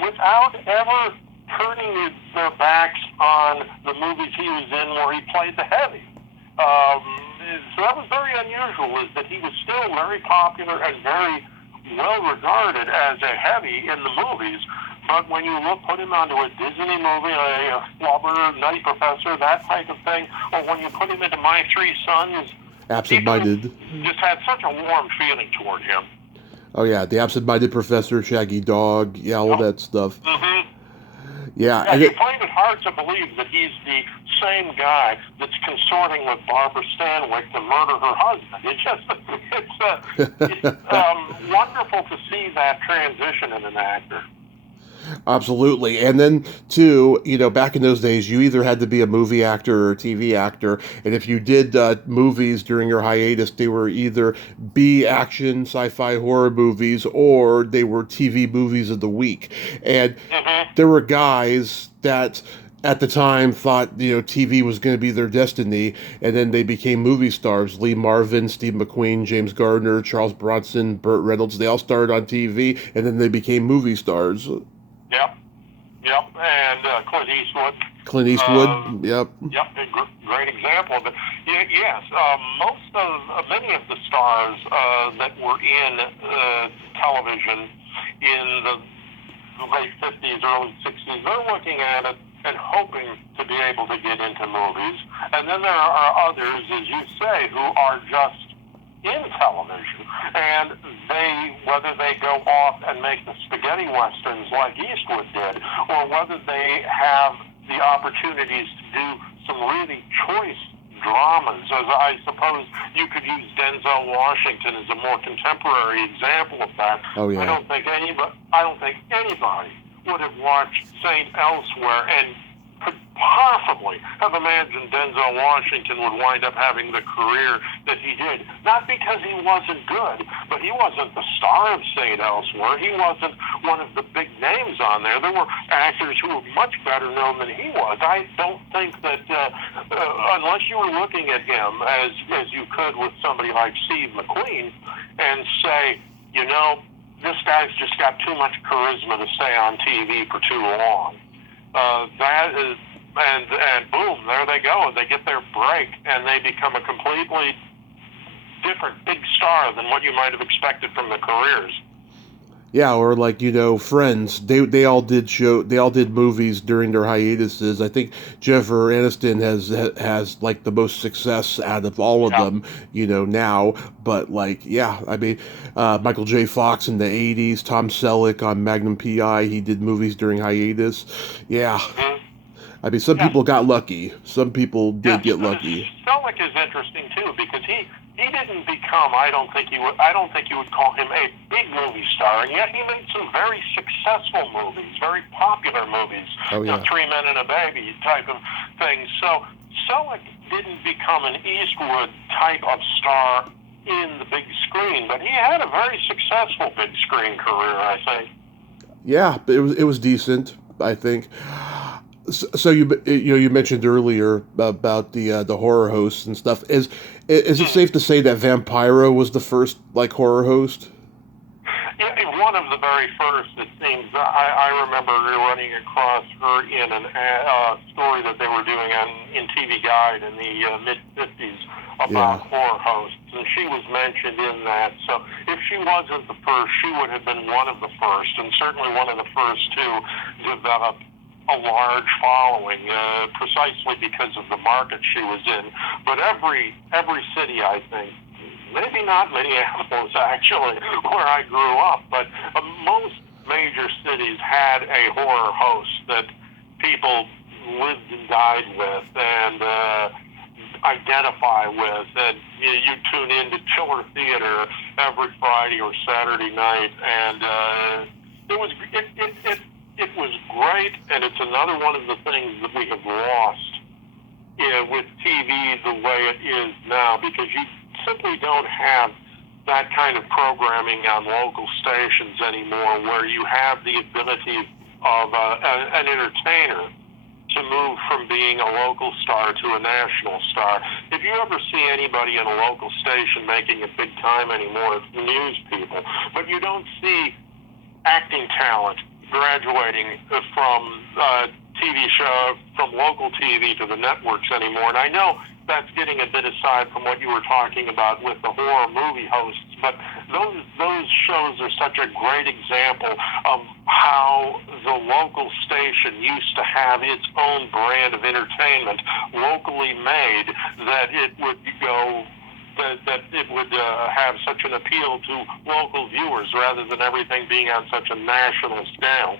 without ever turning their backs on the movies he was in where he played the heavy. So that was very unusual, is that he was still very popular and very well regarded as a heavy in the movies. But when you put him onto a Disney movie, a Flubber, Nutty Professor, that type of thing, or when you put him into My Three Sons, Absent-Minded just had such a warm feeling toward him. Oh yeah, the Absent-Minded Professor, Shaggy Dog, all that stuff. Mm-hmm. Yeah, you find it hard to believe that he's the same guy that's consorting with Barbara Stanwyck to murder her husband. It's wonderful to see that transition in an actor. Absolutely. And then, too, back in those days, you either had to be a movie actor or a TV actor. And if you did movies during your hiatus, they were either B action, sci-fi, horror movies, or they were TV movies of the week. And there were guys that at the time thought, TV was going to be their destiny, and then they became movie stars. Lee Marvin, Steve McQueen, James Gardner, Charles Bronson, Burt Reynolds, they all started on TV, and then they became movie stars. Yep, and Clint Eastwood. Yep. Yep, great example. But yes, many of the stars that were in television in the late 50s, early 60s, they're looking at it and hoping to be able to get into movies. And then there are others, as you say, who are just in television, and whether they go off and make the spaghetti westerns like Eastwood did, or whether they have the opportunities to do some really choice dramas, as I suppose you could use Denzel Washington as a more contemporary example of that. Oh yeah. I don't think anybody would have watched St. Elsewhere and could possibly have imagined Denzel Washington would wind up having the career that he did. Not because he wasn't good, but he wasn't the star of St. Elsewhere. He wasn't one of the big names on there. There were actors who were much better known than he was. I don't think that, unless you were looking at him as you could with somebody like Steve McQueen and say, this guy's just got too much charisma to stay on TV for too long. And boom, there they go. They get their break, and they become a completely different big star than what you might have expected from their careers. Yeah, or like Friends. They all did movies during their hiatuses. I think Jennifer Aniston has like the most success out of all of Yeah. them. Now. But like, yeah, I mean, Michael J. Fox in the '80s, Tom Selleck on Magnum PI. He did movies during hiatus. Yeah, Hmm. I mean, some Yeah. people got lucky. Some people did Yes, get lucky. Selleck is interesting too because he didn't become. I don't think you would call him a big movie star, and yet he made some very successful movies, very popular movies. Oh yeah. Three Men and a Baby type of things. So Selleck didn't become an Eastwood type of star in the big screen, but he had a very successful big screen career, I think. Yeah, it was decent, I think. So you mentioned earlier about the horror hosts and stuff. Is it Hmm. safe to say that Vampiro was the first like horror host? Yeah, one of the very first, it seems. I remember running across her in a story that they were doing in TV Guide in the mid 50s Yeah, about horror hosts, and she was mentioned in that. So if she wasn't the first, she would have been one of the first, and certainly one of the first to develop a large following, precisely because of the market she was in. But every city, I think, maybe not Minneapolis actually, where I grew up, but most major cities had a horror host that people lived and died with and identify with. And you tune in to Chiller Theater every Friday or Saturday night, and it was great. And it's another one of the things that we have lost with TV the way it is now, because you simply don't have that kind of programming on local stations anymore, where you have the ability of an entertainer to move from being a local star to a national star. If you ever see anybody in a local station making it big time anymore, it's news people. But you don't see acting talent graduating from from local TV to the networks anymore. And I know that's getting a bit aside from what you were talking about with the horror movie hosts, but those shows are such a great example of how the local station used to have its own brand of entertainment, locally made, that it would go that it would have such an appeal to local viewers rather than everything being on such a national scale.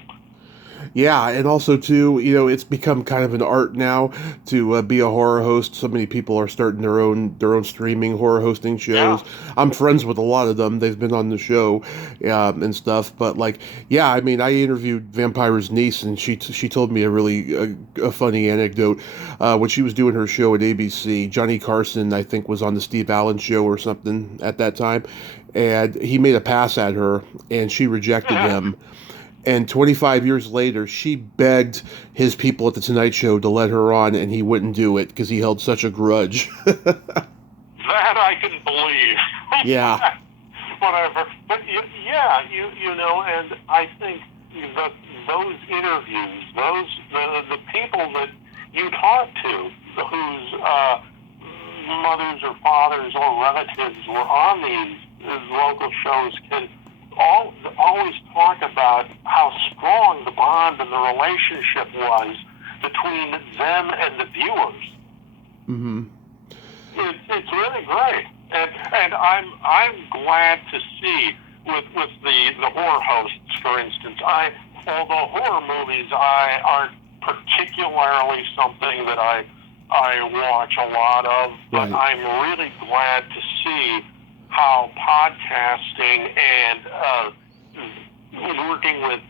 yeah, and also too, it's become kind of an art now to be a horror host. So many people are starting their own streaming horror hosting Yeah. shows. I'm friends with a lot of them. They've been on the show and stuff. But like, yeah, I mean, I interviewed Vampire's niece, and she told me a really a funny anecdote when she was doing her show at ABC. Johnny Carson, I think, was on the Steve Allen show or something at that time, and he made a pass at her, and she rejected him. And 25 years later, she begged his people at the Tonight Show to let her on, and he wouldn't do it because he held such a grudge. That I can believe. Yeah. Whatever. But yeah, you know, and I think that those interviews, the people that you talk to, whose mothers or fathers or relatives were on these local shows, can always talk about how strong the bond and the relationship was between them and the viewers. Mm-hmm. It's really great, and I'm glad to see with the horror hosts, for instance. Although horror movies aren't particularly something that I watch a lot of, but Right. I'm really glad to see how podcasting and working with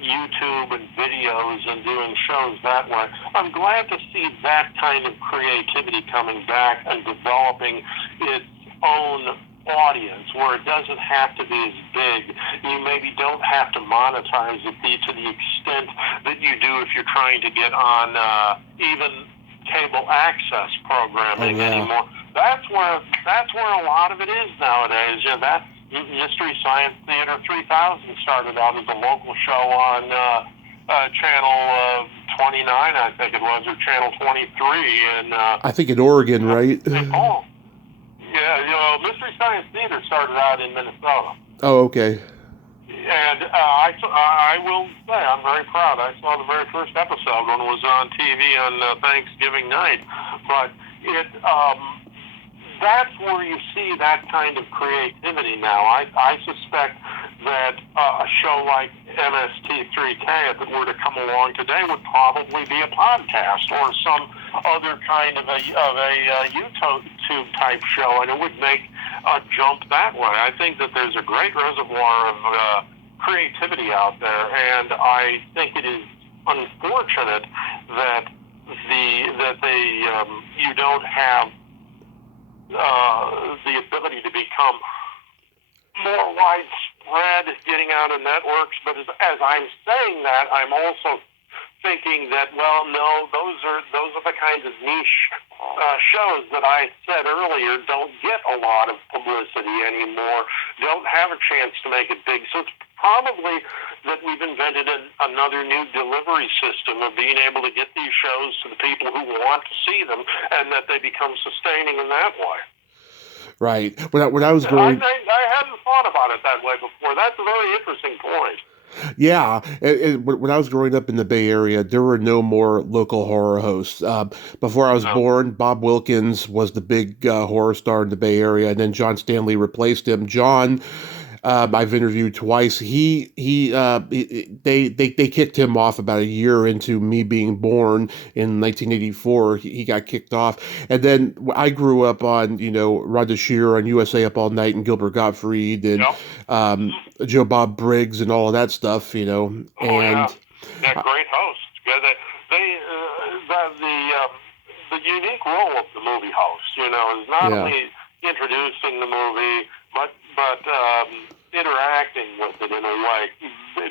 YouTube and videos and doing shows that way. I'm glad to see that kind of creativity coming back and developing its own audience where it doesn't have to be as big. You maybe don't have to monetize it to the extent that you do if you're trying to get on even cable access Oh programming yeah. anymore. That's where a lot of it is nowadays. Yeah, that Mystery Science Theater 3000 started out as a local show on channel 29, I think it was, or channel 23 in I think in Oregon, right? St. Paul. Yeah, Mystery Science Theater started out in Minnesota. Oh, okay. And I will say I'm very proud. I saw the very first episode when it was on TV on Thanksgiving night. But that's where you see that kind of creativity now. I suspect that a show like MST3K, if it were to come along today, would probably be a podcast or some other kind of a YouTube type show, and it would make a jump that way. I think that there's a great reservoir of creativity out there, and I think it is unfortunate that you don't have the ability to become more widespread getting out of networks. But as I'm saying that, I'm also thinking that, well, no, those are the kinds of niche shows that I said earlier don't get a lot of publicity anymore, don't have a chance to make it big. So it's probably that we've invented another new delivery system of being able to get these shows to the people who want to see them, and that they become sustaining in that way. Right. When I was growing, I hadn't thought about it that way before. That's a very interesting point. yeah, when I was growing up in the Bay Area, there were no more local horror hosts. Before I was born, Bob Wilkins was the big horror star in the Bay Area, and then John Stanley replaced him. John, I've interviewed twice. They kicked him off about a year into me being born in 1984. He got kicked off, and then I grew up on Rhonda Shear on USA Up All Night and Gilbert Gottfried and Joe Bob Briggs and all of that stuff. And yeah, great hosts. Yeah, the unique role of the movie host, is not only introducing the movie, but interacting with it in a way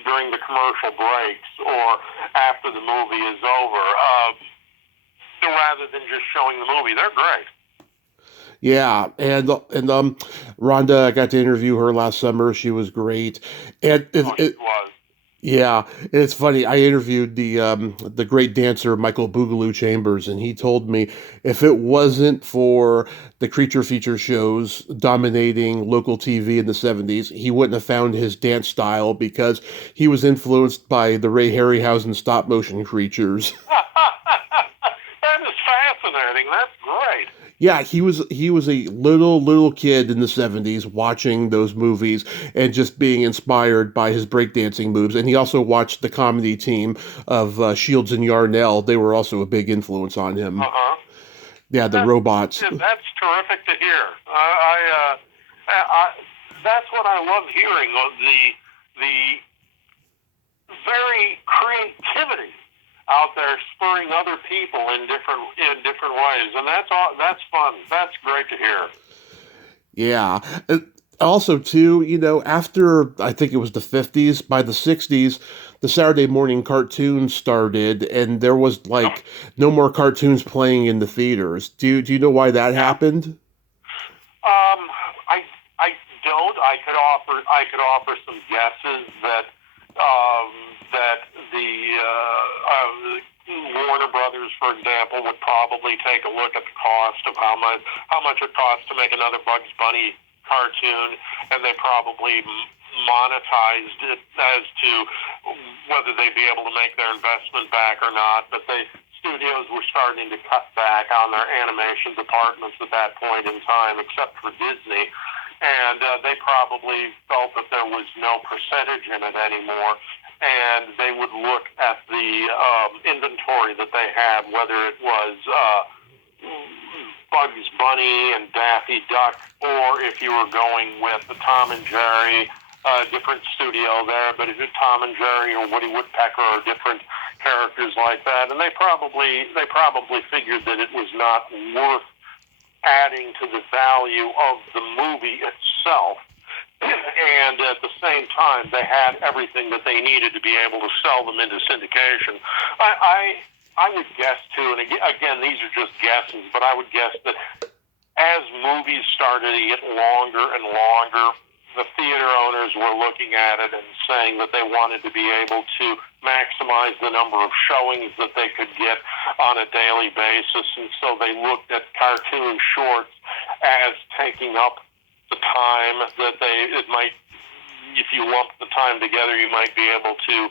during the commercial breaks or after the movie is over, rather than just showing the movie. They're great. Yeah, and Rhonda, I got to interview her last summer. She was great, and She was. Yeah, it's funny. I interviewed the great dancer Michael Boogaloo Chambers, and he told me if it wasn't for the creature feature shows dominating local TV in the 70s, he wouldn't have found his dance style because he was influenced by the Ray Harryhausen stop motion creatures. That is fascinating. That's great. Yeah, he was a little kid in the 70s watching those movies and just being inspired by his breakdancing moves. And he also watched the comedy team of Shields and Yarnell. They were also a big influence on him. Yeah, the robots. Yeah, that's terrific to hear. That's what I love hearing, the very creativity out there spurring other people in different ways, and that's fun. That's great to hear. Yeah. Also, too, after I think it was the 50s, by the 60s, the Saturday morning cartoons started, and there was no more cartoons playing in the theaters. Do you know why that happened? I don't. I could offer some guesses that the Warner Brothers, for example, would probably take a look at the cost of how much it costs to make another Bugs Bunny cartoon, and they probably monetized it as to whether they'd be able to make their investment back or not. But studios were starting to cut back on their animation departments at that point in time, except for Disney. And they probably felt that there was no percentage in it anymore. And they would look at the inventory that they had, whether it was Bugs Bunny and Daffy Duck, or if you were going with the Tom and Jerry, different studio there, but if it's Tom and Jerry or Woody Woodpecker or different characters like that, and they probably figured that it was not worth adding to the value of the movie itself. And at the same time, they had everything that they needed to be able to sell them into syndication. I would guess, too, and again, these are just guesses, but I would guess that as movies started to get longer and longer, the theater owners were looking at it and saying that they wanted to be able to maximize the number of showings that they could get on a daily basis, and so they looked at cartoon shorts as taking up the time that it might if you lump the time together, you might be able to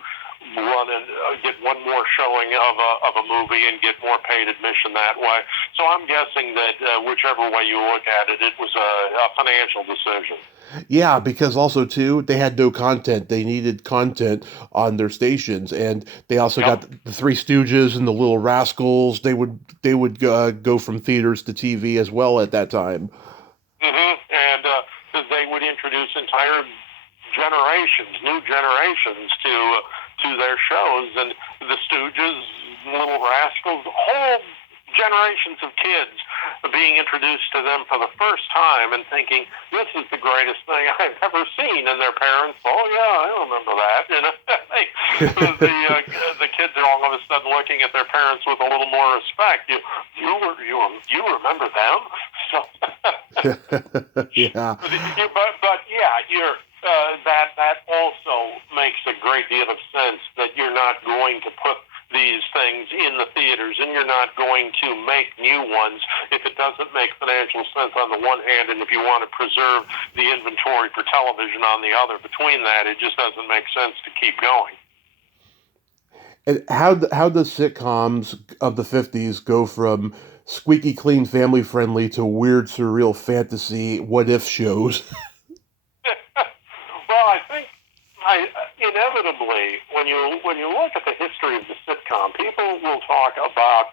run and get one more showing of a movie and get more paid admission that way. So I'm guessing that whichever way you look at it, it was a financial decision. Yeah, because also too, they had no content. They needed content on their stations, and they also Yep. got the Three Stooges and the Little Rascals. They would go from theaters to TV as well at that time. And they would introduce entire new generations to their shows, and the Stooges, Little Rascals, whole generations of kids being introduced to them for the first time and thinking, this is the greatest thing I've ever seen. And their parents, oh yeah, I remember that. You know, the kids are all of a sudden looking at their parents with a little more respect. You remember them? So, Yeah. but yeah, that also makes a great deal of sense that you're not going to put these things in the theaters, and you're not going to make new ones if it doesn't make financial sense on the one hand, and if you want to preserve the inventory for television on the other. Between that, it just doesn't make sense to keep going. And how does sitcoms of the 50s go from squeaky clean, family friendly to weird, surreal fantasy what if shows? Well, I think inevitably, when you look at the history of the sitcom, people will talk about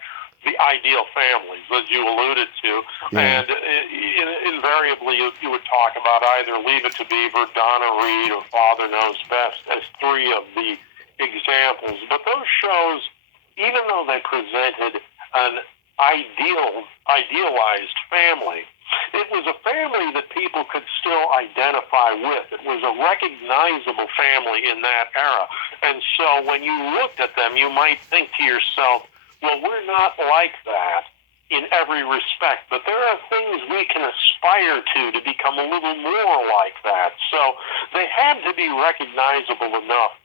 the ideal families, as you alluded to, Yeah. and invariably you would talk about either Leave It to Beaver, Donna Reed, or Father Knows Best as three of the examples. But those shows, even though they presented an idealized family, it was a family that people could still identify with. It was a recognizable family in that era. And so when you looked at them, you might think to yourself, well, we're not like that in every respect, but there are things we can aspire to become a little more like that. So they had to be recognizable enough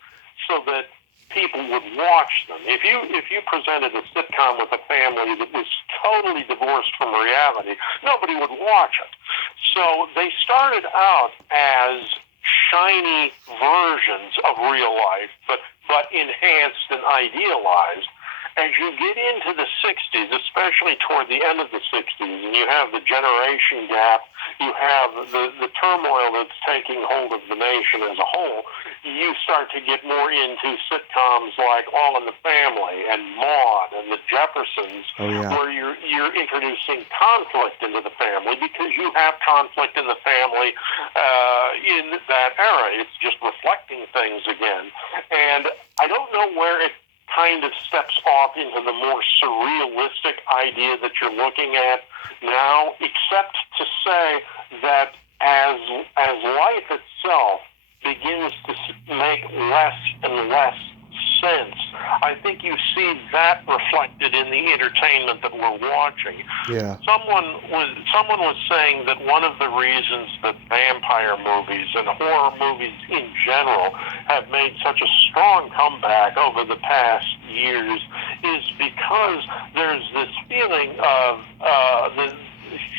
so that people would watch them. If you presented a sitcom with a family that was totally divorced from reality, nobody would watch it. So they started out as shiny versions of real life, but enhanced and idealized. As you get into the 60s, especially toward the end of the 60s, and you have the generation gap, you have the turmoil that's taking hold of the nation as a whole, you start to get more into sitcoms like All in the Family and Maude and the Jeffersons, where you're introducing conflict into the family because you have conflict in the family in that era. It's just reflecting things again. And I don't know where it kind of steps off into the more surrealistic idea that you're looking at now, except to say that as life itself begins to make less and less sense, I think you see that reflected in the entertainment that we're watching. Yeah. Someone was saying that one of the reasons that vampire movies and horror movies in general have made such a strong comeback over the past years is because there's this feeling of the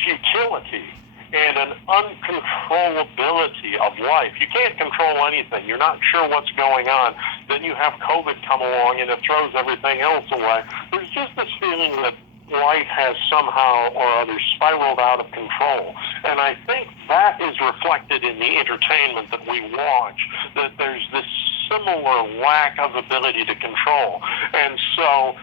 futility and an uncontrollability of life. You can't control anything. You're not sure what's going on. Then you have COVID come along and it throws everything else away. There's just this feeling that life has somehow or other spiraled out of control. And I think that is reflected in the entertainment that we watch, that there's this similar lack of ability to control. And so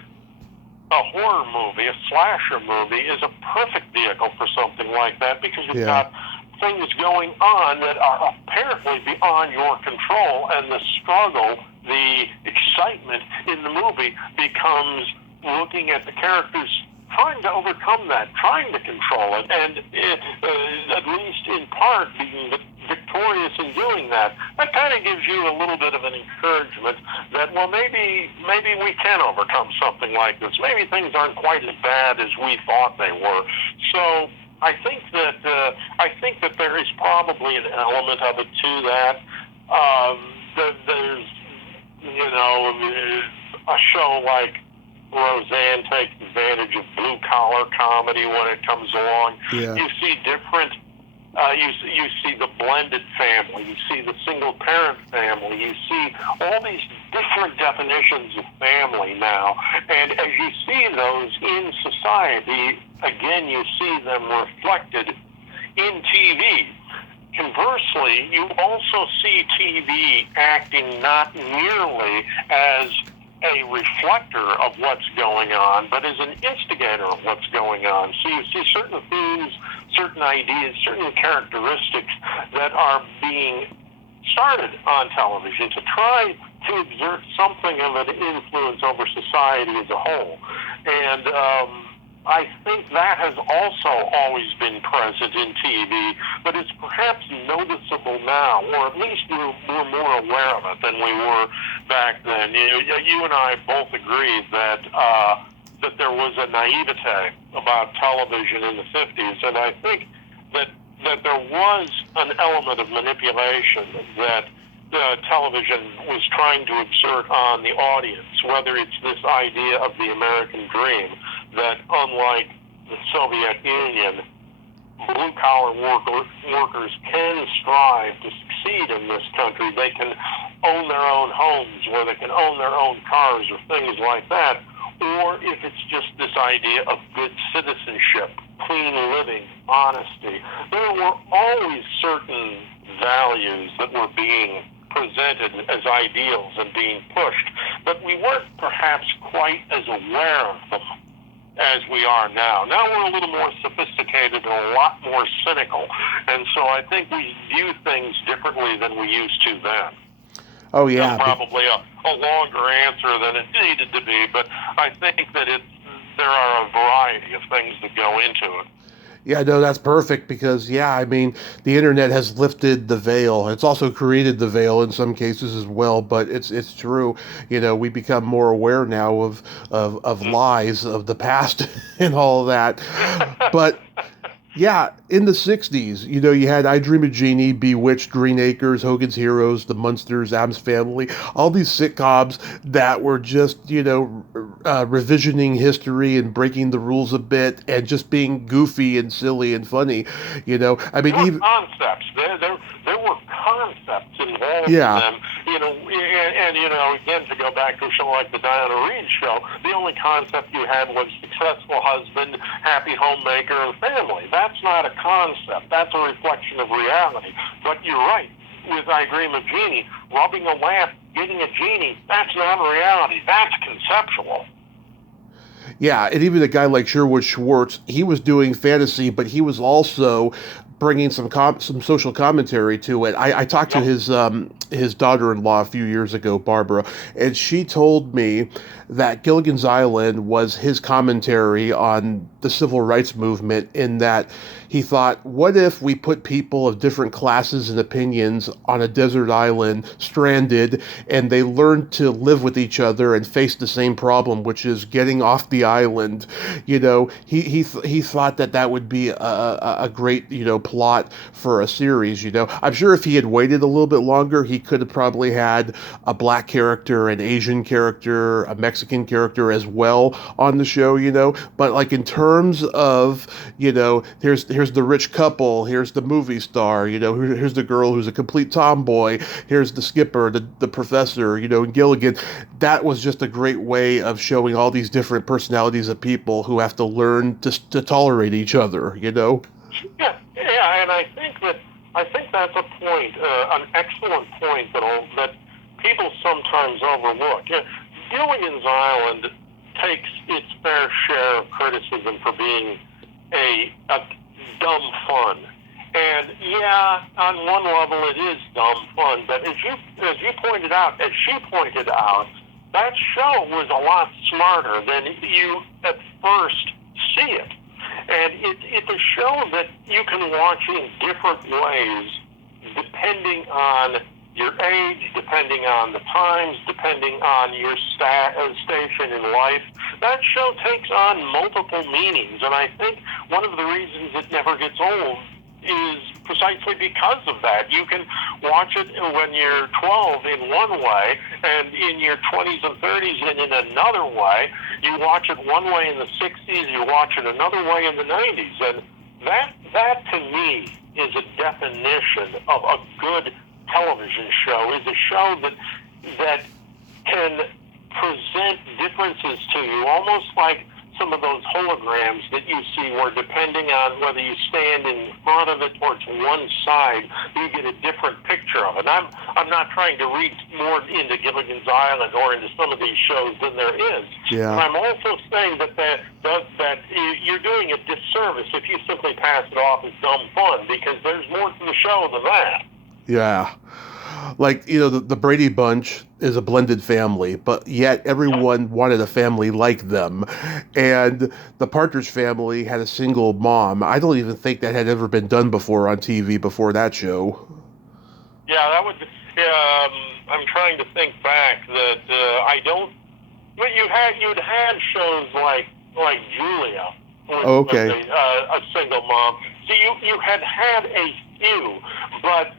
a horror movie, a slasher movie, is a perfect vehicle for something like that because you've got things going on that are apparently beyond your control, and the struggle, the excitement in the movie becomes looking at the characters trying to overcome that, trying to control it, and at least in part being victorious in doing that. That kind of gives you a little bit of an encouragement that, well, maybe we can overcome something like this. Maybe things aren't quite as bad as we thought they were. So I think that there is probably an element of it to that. There's a show like Roseanne takes advantage of blue-collar comedy when it comes along. Yeah. You see different You see the blended family. You see the single-parent family. You see all these different definitions of family now. And as you see those in society, again, you see them reflected in TV. Conversely, you also see TV acting not merely as a reflector of what's going on, but as an instigator of what's going on. So you see certain themes, certain ideas, certain characteristics that are being started on television to try to exert something of an influence over society as a whole. And I think that has also always been present in TV, but it's perhaps noticeable now, or at least we're more aware of it than we were back then. You and I both agreed that that there was a naivete about television in the 50s, and I think that there was an element of manipulation that television was trying to exert on the audience, whether it's this idea of the American dream, that unlike the Soviet Union, blue-collar workers can strive to succeed in this country. They can own their own homes, or they can own their own cars, or things like that. Or if it's just this idea of good citizenship, clean living, honesty. There were always certain values that were being presented as ideals and being pushed, but we weren't perhaps quite as aware of them as we are now. Now we're a little more sophisticated and a lot more cynical, and so I think we view things differently than we used to then. Oh, yeah. That's probably a longer answer than it needed to be, but I think that there are a variety of things that go into it. Yeah, no, that's perfect because, yeah, I mean, the internet has lifted the veil. It's also created the veil in some cases as well, but it's true. You know, we become more aware now of lies of the past and all of that. But yeah, in the 60s, you know, you had I Dream of Jeannie, Bewitched, Green Acres, Hogan's Heroes, The Munsters, Addams Family, all these sitcoms that were just, you know, revisioning history and breaking the rules a bit and just being goofy and silly and funny, you know. I mean, even concepts. There were concepts involved yeah. in them, you know, and you know, again, to go back to a show like the Diana Reed show, the only concept you had was successful husband, happy homemaker, and family. That's not a concept. That's a reflection of reality. But you're right. With I Dream of Jeannie, rubbing a lamp, getting a genie, that's not reality. That's conceptual. Yeah, and even a guy like Sherwood Schwartz, he was doing fantasy, but he was also bringing some social commentary to it. I talked to his daughter-in-law a few years ago, Barbara, and she told me that Gilligan's Island was his commentary on the civil rights movement, in that he thought, what if we put people of different classes and opinions on a desert island, stranded, and they learned to live with each other and face the same problem, which is getting off the island. You know, he thought that would be a great, you know, plot for a series. You know, I'm sure if he had waited a little bit longer, he could have probably had a black character, an Asian character, a Mexican character as well on the show, you know. But like in terms of, you know, here's the rich couple, here's the movie star, you know, here's the girl who's a complete tomboy, here's the skipper, the professor, you know, and Gilligan. That was just a great way of showing all these different personalities of people who have to learn to tolerate each other, you know. Yeah, and I think that's a point, an excellent point that people sometimes overlook. Gilligan's Island takes its fair share of criticism for being a dumb fun. And yeah, on one level it is dumb fun, but as you pointed out, as she pointed out, that show was a lot smarter than you at first see it. And it's a show that you can watch in different ways, depending on your age, depending on the times, depending on your station in life. That show takes on multiple meanings, and I think one of the reasons it never gets old is precisely because of that. You can watch it when you're 12 in one way, and in your 20s and 30s and in another way. You watch it one way in the 60s, you watch it another way in the 90s, and that to me is a definition of a good television show, is a show that can present differences to you, almost like some of those holograms that you see where, depending on whether you stand in front of it or to one side, you get a different picture of it. I'm not trying to read more into Gilligan's Island or into some of these shows than there is. Yeah. But I'm also saying that you're doing a disservice if you simply pass it off as dumb fun, because there's more to the show than that. Yeah. Like, the Brady Bunch is a blended family, but yet everyone wanted a family like them. And the Partridge Family had a single mom. I don't even think that had ever been done before on TV before that show. Yeah, that would. I'm trying to think back that I don't. But you'd had shows like Julia, with a single mom. So you had a few, but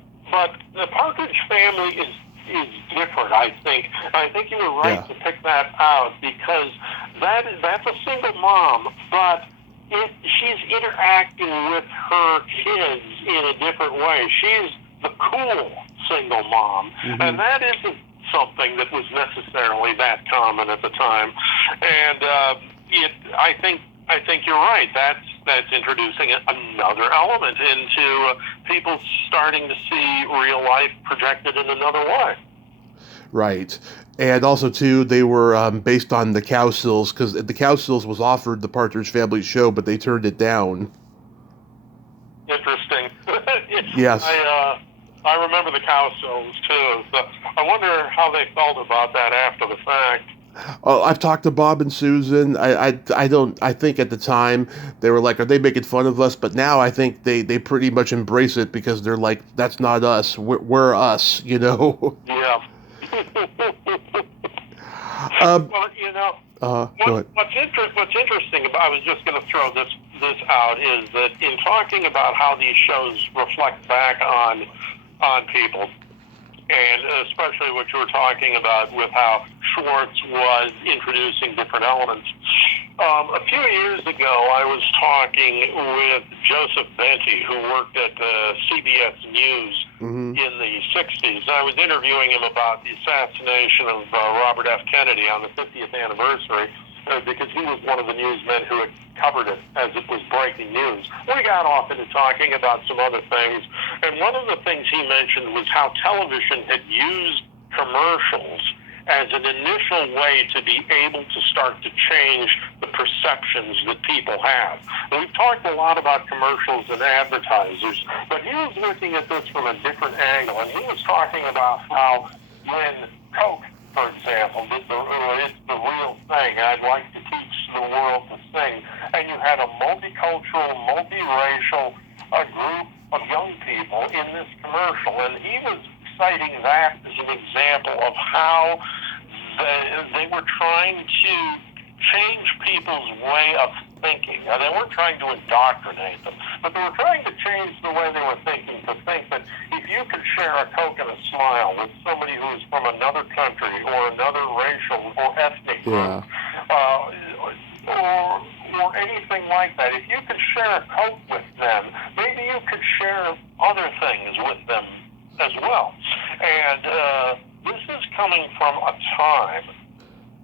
the Partridge Family is different. I think you were right to pick that out, because that's a single mom, but she's interacting with her kids in a different way. She's the cool single mom, and that isn't something that was necessarily that common at the time. And I think you're right. That's introducing another element into people starting to see real life projected in another way. Right. And also, too, they were based on the Cowsills, because the Cowsills was offered the Partridge Family show, but they turned it down. Interesting. Yes. I remember the Cowsills, too. So I wonder how they felt about that after the fact. Oh, I've talked to Bob and Susan. I think at the time they were like, are they making fun of us? But now I think they pretty much embrace it, because they're like, that's not us. We're us, Yeah. Well, go ahead. What's interesting about, I was just going to throw this out, is that in talking about how these shows reflect back on people, and especially what you were talking about with how Schwartz was introducing different elements. A few years ago, I was talking with Joseph Benty, who worked at CBS News in the 60s. I was interviewing him about the assassination of Robert F. Kennedy on the 50th anniversary, because he was one of the newsmen who had covered it as it was breaking news. We got off into talking about some other things, and one of the things he mentioned was how television had used commercials as an initial way to be able to start to change the perceptions that people have. And we've talked a lot about commercials and advertisers, but he was looking at this from a different angle, and he was talking about how when Coke, for example, it's the real thing, I'd like to teach the world to sing, and you had a multicultural, multiracial group of young people in this commercial, and he was citing that as an example of how they were trying to change people's way of thinking. Now, they weren't trying to indoctrinate them, but they were trying to change the way they were thinking, to think that if you could share a Coke and a smile with somebody who is from another country or another racial or ethnic group, or anything like that, if you could share a Coke with them, maybe you could share other things with them as well. And this is coming from a time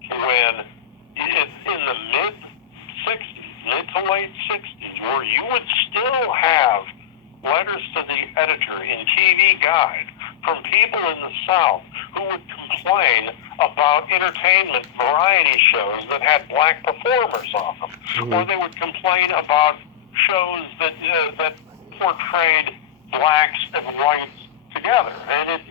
when it's in the mid to late 60s, where you would still have letters to the editor in TV Guide from people in the South who would complain about entertainment variety shows that had black performers on them, or they would complain about shows that portrayed blacks and whites together. And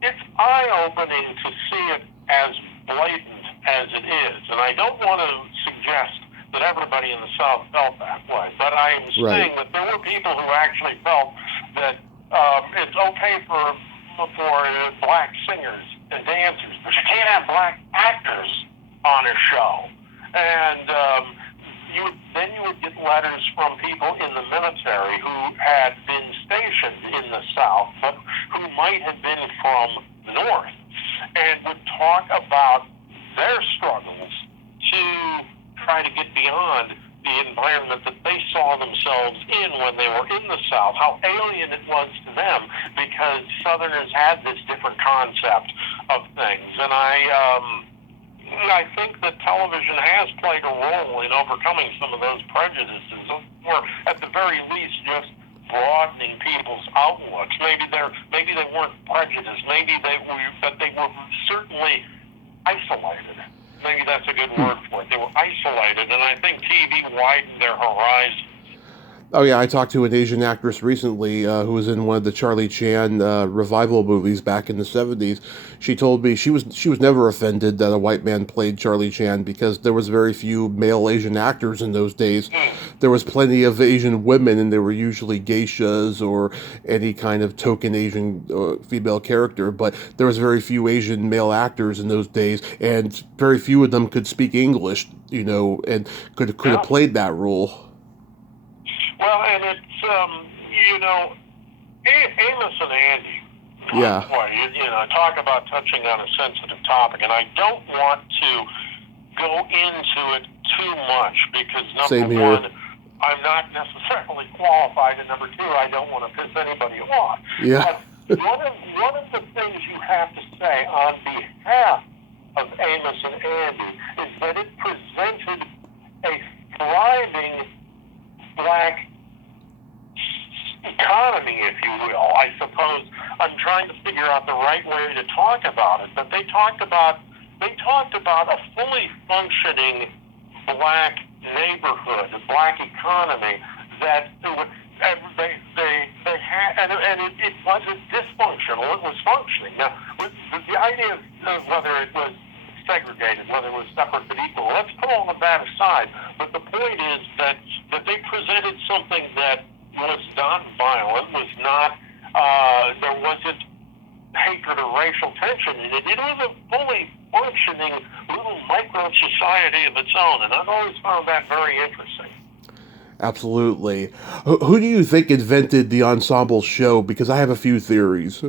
it's eye-opening to see it as blatant as it is. And I don't want to suggest that everybody in the South felt that way, but I am saying that there were people who actually felt that it's okay for black singers and dancers, but you can't have black actors on a show. And you would get letters from people in the military who had been stationed in the South, but who might have been from the North, and would talk about their struggles to try to get beyond the environment that they saw themselves themselves in when they were in the South, how alien it was to them, because Southerners had this different concept of things. And I think that television has played a role in overcoming some of those prejudices, or at the very least just broadening people's outlooks. Maybe they weren't prejudiced. Maybe they were certainly isolated. Maybe that's a good word for it. They were isolated, and I think TV widened their horizons. Oh yeah, I talked to an Asian actress recently who was in one of the Charlie Chan revival movies back in the '70s. She told me she was never offended that a white man played Charlie Chan because there was very few male Asian actors in those days. There was plenty of Asian women, and they were usually geishas or any kind of token Asian female character. But there was very few Asian male actors in those days, and very few of them could speak English, and could have played that role. Well, and it's, Amos and Andy. Yeah. Boy, talk about touching on a sensitive topic, and I don't want to go into it too much because, number one, I'm not necessarily qualified, and number two, I don't want to piss anybody off. Yeah. But one of the things you have to say on behalf of Amos and Andy is that it presented a thriving black economy, if you will. I suppose I'm trying to figure out the right way to talk about it, but they talked about a fully functioning black neighborhood, a black economy that they had, and it wasn't dysfunctional. It was functioning. Now, the idea of whether it was segregated, whether it was separate but equal, let's put all of that aside. But the point is that they presented something that was not violent, was not, there wasn't hatred or racial tension in it. It was a fully functioning little micro-society of its own, and I've always found that very interesting. Absolutely. Who do you think invented the ensemble show? Because I have a few theories.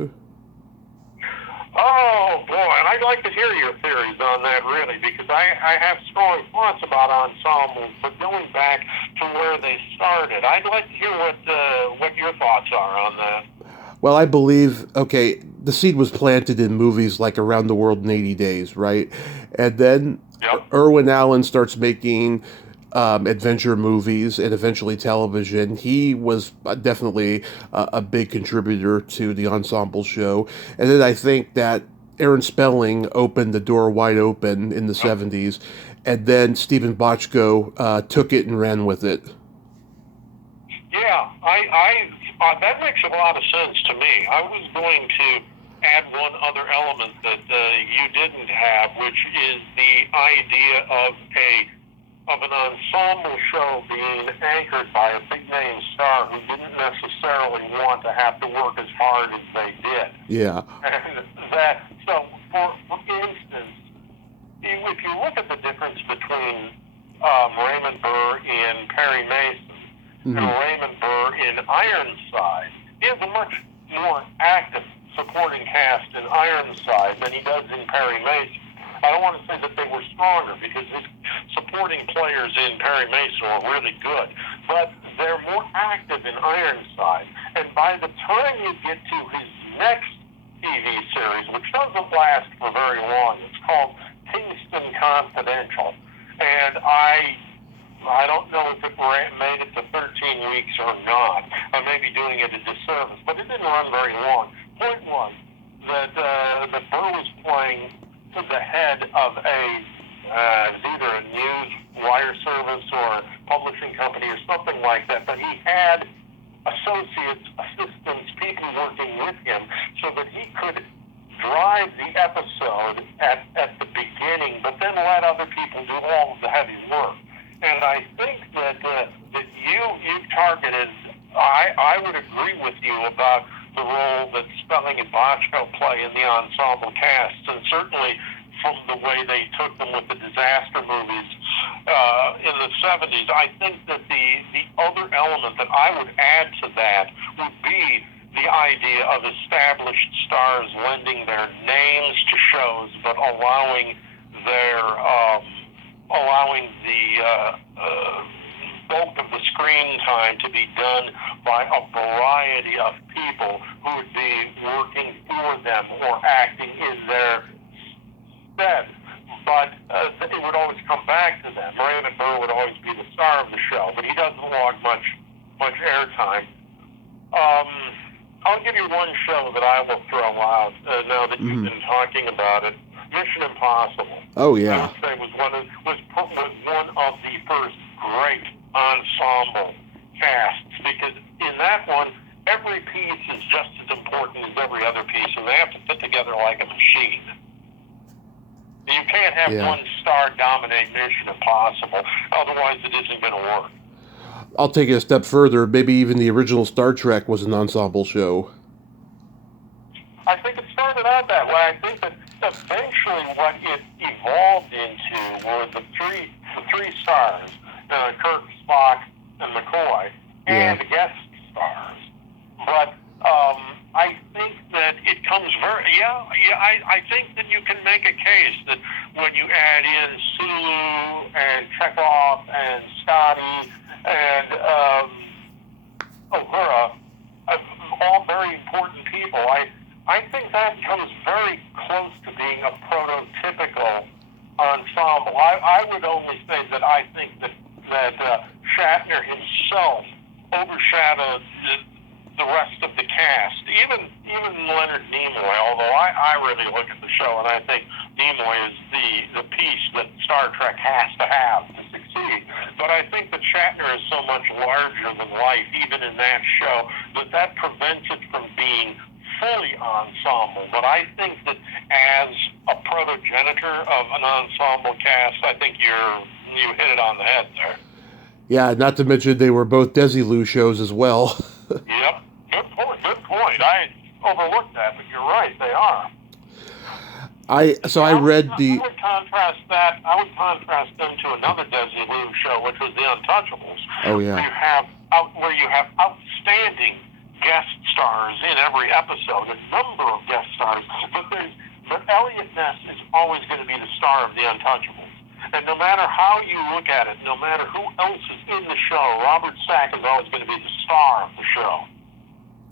Oh, boy, and I'd like to hear your theories on that, really, because I have strong thoughts about ensembles, but going back to where they started, I'd like to hear what your thoughts are on that. Well, I believe, the seed was planted in movies like Around the World in 80 Days, right? And then Irwin Allen starts making adventure movies and eventually television. He was definitely a big contributor to the ensemble show. And then I think that Aaron Spelling opened the door wide open in the 70s, and then Stephen Bochco took it and ran with it. Yeah, that makes a lot of sense to me. I was going to add one other element that you didn't have, which is the idea of an ensemble show being anchored by a big-name star who didn't necessarily want to have to work as hard as they did. Yeah. And so, for instance, if you look at the difference between Raymond Burr in Perry Mason and Raymond Burr in Ironside, he has a much more active supporting cast in Ironside than he does in Perry Mason. I don't want to say that they were stronger because his supporting players in Perry Mason were really good, but they're more active in Ironside. And by the time you get to his next TV series, which doesn't last for very long, it's called Kingston Confidential. And I don't know if it made it to 13 weeks or not. I may be doing it a disservice, but it didn't run very long. Point was that Burr was playing to the head of either a news wire service or a publishing company or something like that, but he had associates, assistants, people working with him so that he could drive the episode at the beginning, but then let other people do all of the heavy work. And I think that you targeted, I would agree with you about the role that Spelling and Bochco play in the ensemble cast, and certainly from the way they took them with the disaster movies in the 70s. I think that the other element that I would add to that would be the idea of established stars lending their names to shows, but allowing the bulk of the screen time to be done by a variety of people who would be working for them or acting in their stead. But it would always come back to them. Raymond Burr would always be the star of the show, but he doesn't log much airtime. I'll give you one show that I will throw out now that you've been talking about it. Mission Impossible. Oh yeah. I would say was one of the first great ensemble casts, because in that one every piece is just as important as every other piece, and they have to fit together like a machine. You can't have one star dominate Mission Impossible, otherwise it isn't going to work. I'll take it a step further. Maybe even the original Star Trek was an ensemble show. I think it started out that way. I think that eventually what it evolved into were the three stars, Kirk, Spock, and McCoy, and the guest stars. But I think that it comes I think that you can make a case that when you add in Sulu and Chekhov and Scotty and Uhura, all very important people, I think that comes very close to being a prototypical ensemble. I would only say that I think that Shatner himself overshadowed the rest of the cast, even Leonard Nimoy, although I really look at the show and I think Nimoy is the piece that Star Trek has to have to succeed. But I think that Shatner is so much larger than life, even in that show, that prevents it from being fully ensemble. But I think that as a protogenitor of an ensemble cast, I think you hit it on the head there. Yeah, not to mention they were both Desilu shows as well. Yep, good point. I overlooked that, but you're right, they are. I would contrast them to another Desilu show, which was The Untouchables. Oh yeah. Where you have outstanding guest stars in every episode, a number of guest stars, but Elliot Ness is always going to be the star of The Untouchables. And no matter how you look at it, no matter who else is in the show, Robert Stack is always going to be the star of the show.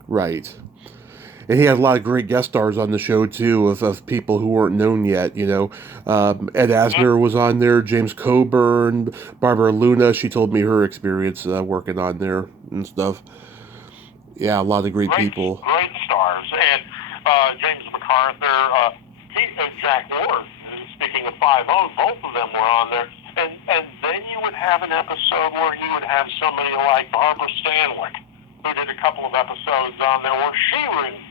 Right. And he had a lot of great guest stars on the show, too, of people who weren't known yet, you know. Ed Asner was on there, James Coburn, Barbara Luna. She told me her experience working on there and stuff. Yeah, a lot of great people. Great stars. And James MacArthur, Jack Ward. Speaking of 5-0, both of them were on there. And then you would have an episode where you would have somebody like Barbara Stanwyck, who did a couple of episodes on there where she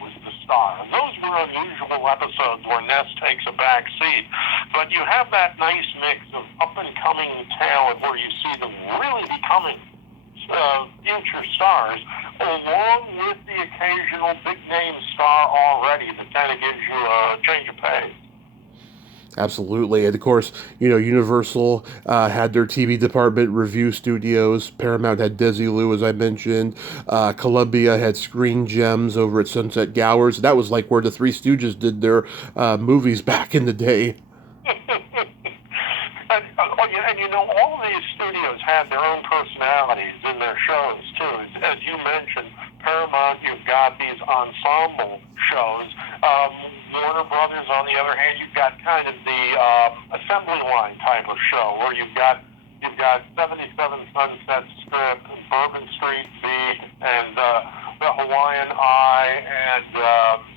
was the star. And those were unusual episodes where Ness takes a back seat. But you have that nice mix of up-and-coming talent where you see them really becoming future stars, along with the occasional big-name star already that kind of gives you a change of pace. Absolutely. And of course, you know, Universal had their TV department, Review Studios. Paramount had Desilu, as I mentioned. Columbia had Screen Gems over at Sunset Gower. That was like where the Three Stooges did their movies back in the day. And you know, all of these studios had their own personalities in their shows, too. As you mentioned, Paramount, you've got these ensemble shows. Warner Brothers, on the other hand, you've got kind of the assembly line type of show where you've got 77 Sunset Strip, Bourbon Street Beat, and the Hawaiian Eye, and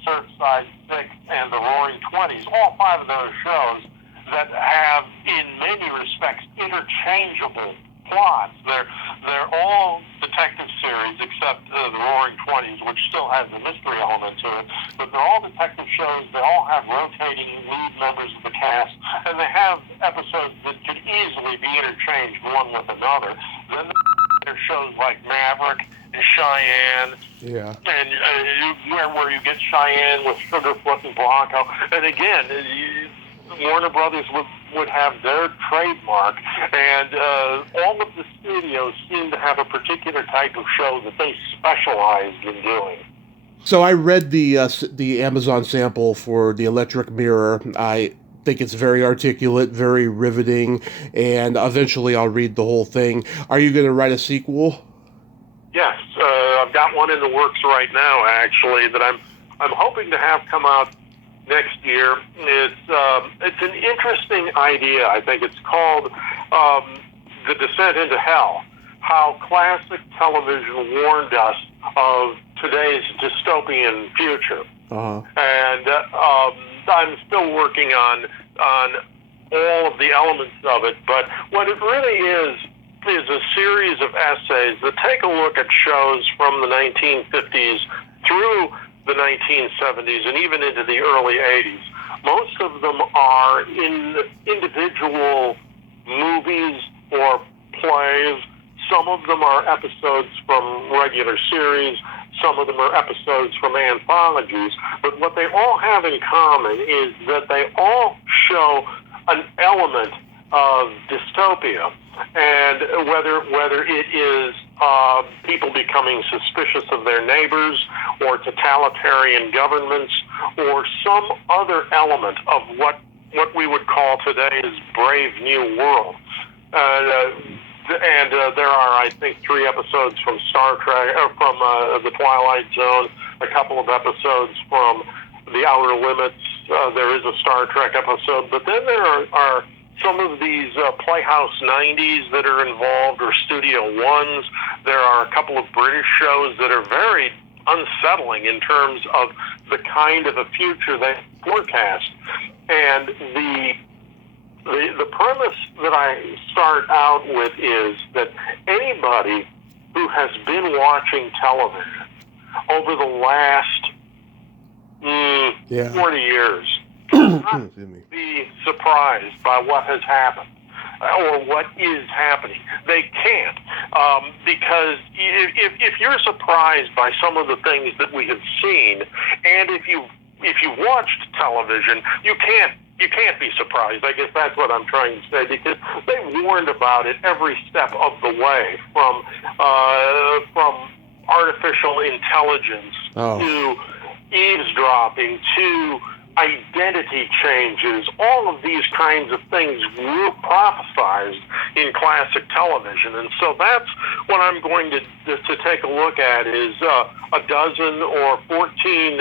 Surfside 6, and the Roaring Twenties. All five of those shows that have, in many respects, interchangeable plots. They're all detective series except the Roaring Twenties, which still has the mystery element to it. But they're all detective shows. They all have rotating lead members of the cast, and they have episodes that could easily be interchanged one with another. Then there are shows like Maverick and Cheyenne, and where you get Cheyenne with Sugarfoot and Bronco. And again, Warner Brothers would have their trademark, and all of the studios seem to have a particular type of show that they specialized in doing. So I read the Amazon sample for The Electric Mirror. I think it's very articulate, very riveting, and eventually I'll read the whole thing. Are you going to write a sequel? Yes, I've got one in the works right now, actually, that I'm hoping to have come out next year. It's an interesting idea. I think it's called The Descent into Hell, how classic television warned us of today's dystopian future. Uh-huh. And I'm still working on all of the elements of it, but what it really is a series of essays that take a look at shows from the 1950s through the 1970s and even into the early 80s. Most of them are in individual movies or plays. Some of them are episodes from regular series. Some of them are episodes from anthologies. But what they all have in common is that they all show an element of dystopia. And whether it is people becoming suspicious of their neighbors, or totalitarian governments, or some other element of what we would call today's Brave New World. And there are, I think, 3 episodes from Star Trek, from The Twilight Zone, a couple of episodes from The Outer Limits. There is a Star Trek episode, but then there are some of these Playhouse 90s that are involved, or Studio Ones. There are a couple of British shows that are very unsettling in terms of the kind of a future they forecast. And the premise that I start out with is that anybody who has been watching television over the last 40 years cannot be surprised by what has happened or what is happening. They can't, because if you're surprised by some of the things that we have seen, and if you watched television, you can't be surprised. I guess that's what I'm trying to say, because they warned about it every step of the way, from artificial intelligence to eavesdropping to identity changes. All of these kinds of things were prophesized in classic television, and so that's what I'm going to take a look at, is a dozen or 14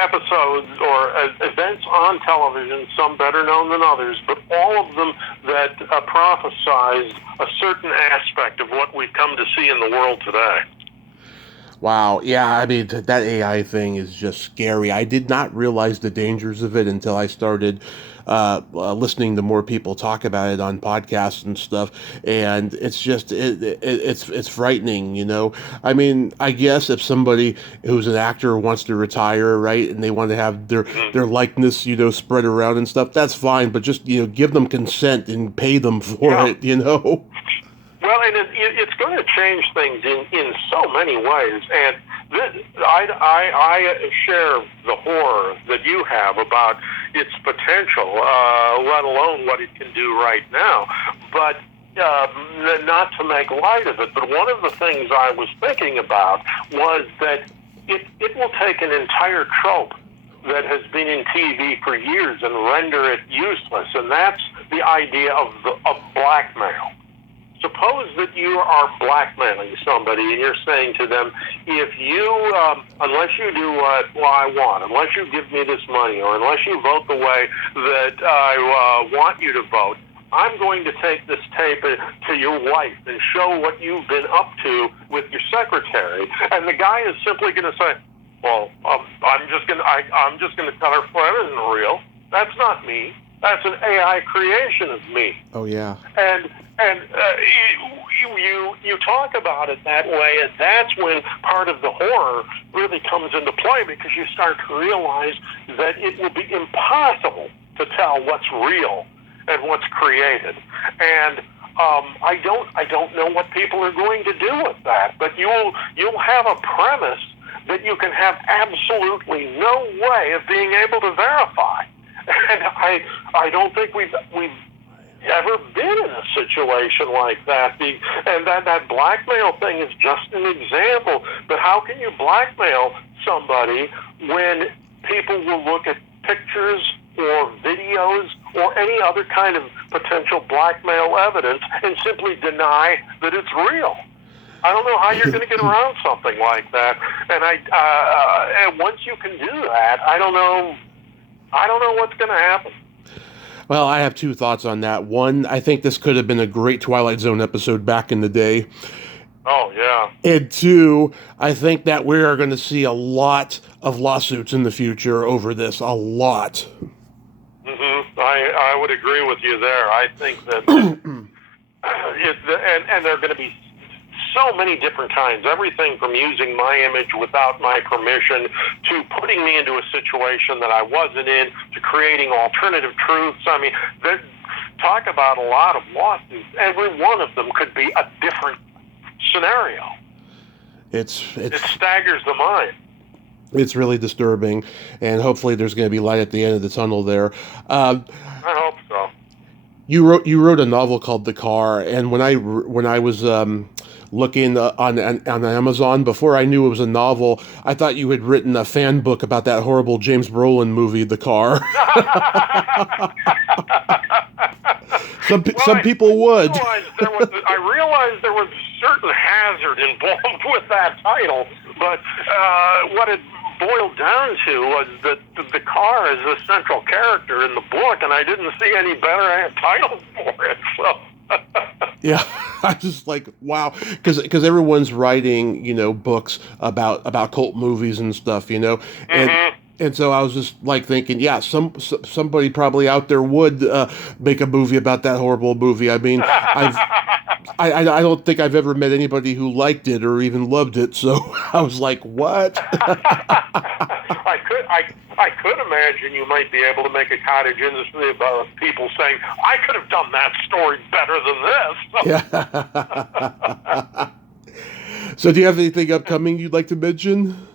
episodes or events on television, some better known than others, but all of them that prophesized a certain aspect of what we've come to see in the world today. Wow, yeah, I mean, that AI thing is just scary. I did not realize the dangers of it until I started listening to more people talk about it on podcasts and stuff, and it's just, it's frightening, you know? I mean, I guess if somebody who's an actor wants to retire, right, and they want to have their likeness, you know, spread around and stuff, that's fine, but just, you know, give them consent and pay them for it, you know? Well, and it's going to change things in so many ways, and I share the horror that you have about its potential, let alone what it can do right now. But not to make light of it, but one of the things I was thinking about was that it will take an entire trope that has been in TV for years and render it useless, and that's the idea of blackmail. Suppose that you are blackmailing somebody and you're saying to them, if you, unless you do what I want, unless you give me this money, or unless you vote the way that I want you to vote, I'm going to take this tape to your wife and show what you've been up to with your secretary. And the guy is simply going to say, well, I'm just going to tell her, well, that isn't real. That's not me. That's an AI creation of me. Oh, yeah. And you talk about it that way, and that's when part of the horror really comes into play, because you start to realize that it will be impossible to tell what's real and what's created. And I don't know what people are going to do with that, but you'll have a premise that you can have absolutely no way of being able to verify. And I don't think we've ever been in a situation like that. And that blackmail thing is just an example. But how can you blackmail somebody when people will look at pictures or videos or any other kind of potential blackmail evidence and simply deny that it's real? I don't know how you're going to get around something like that. And and once you can do that, I don't know what's going to happen. Well, I have two thoughts on that. One, I think this could have been a great Twilight Zone episode back in the day. Oh, yeah. And two, I think that we are going to see a lot of lawsuits in the future over this. A lot. I would agree with you there. I think that and there are going to be so many different kinds. Everything from using my image without my permission to putting me into a situation that I wasn't in to creating alternative truths. I mean, talk about a lot of lawsuits. Every one of them could be a different scenario. It staggers the mind. It's really disturbing, and hopefully there's going to be light at the end of the tunnel there. I hope so. You wrote a novel called The Car, and when I was looking on Amazon, before I knew it was a novel, I thought you had written a fan book about that horrible James Brolin movie, The Car. Some people would. I realized there was a certain hazard involved with that title, but what it boiled down to was that the car is the central character in the book, and I didn't see any better title for it. So. Yeah, I just like, wow, because everyone's writing, books about cult movies and stuff, and so I was just like thinking, yeah, somebody probably out there would make a movie about that horrible movie. I mean, I don't think I've ever met anybody who liked it or even loved it. So I was like, what? I could imagine you might be able to make a cottage industry about people saying, I could have done that story better than this. Yeah. So do you have anything upcoming you'd like to mention?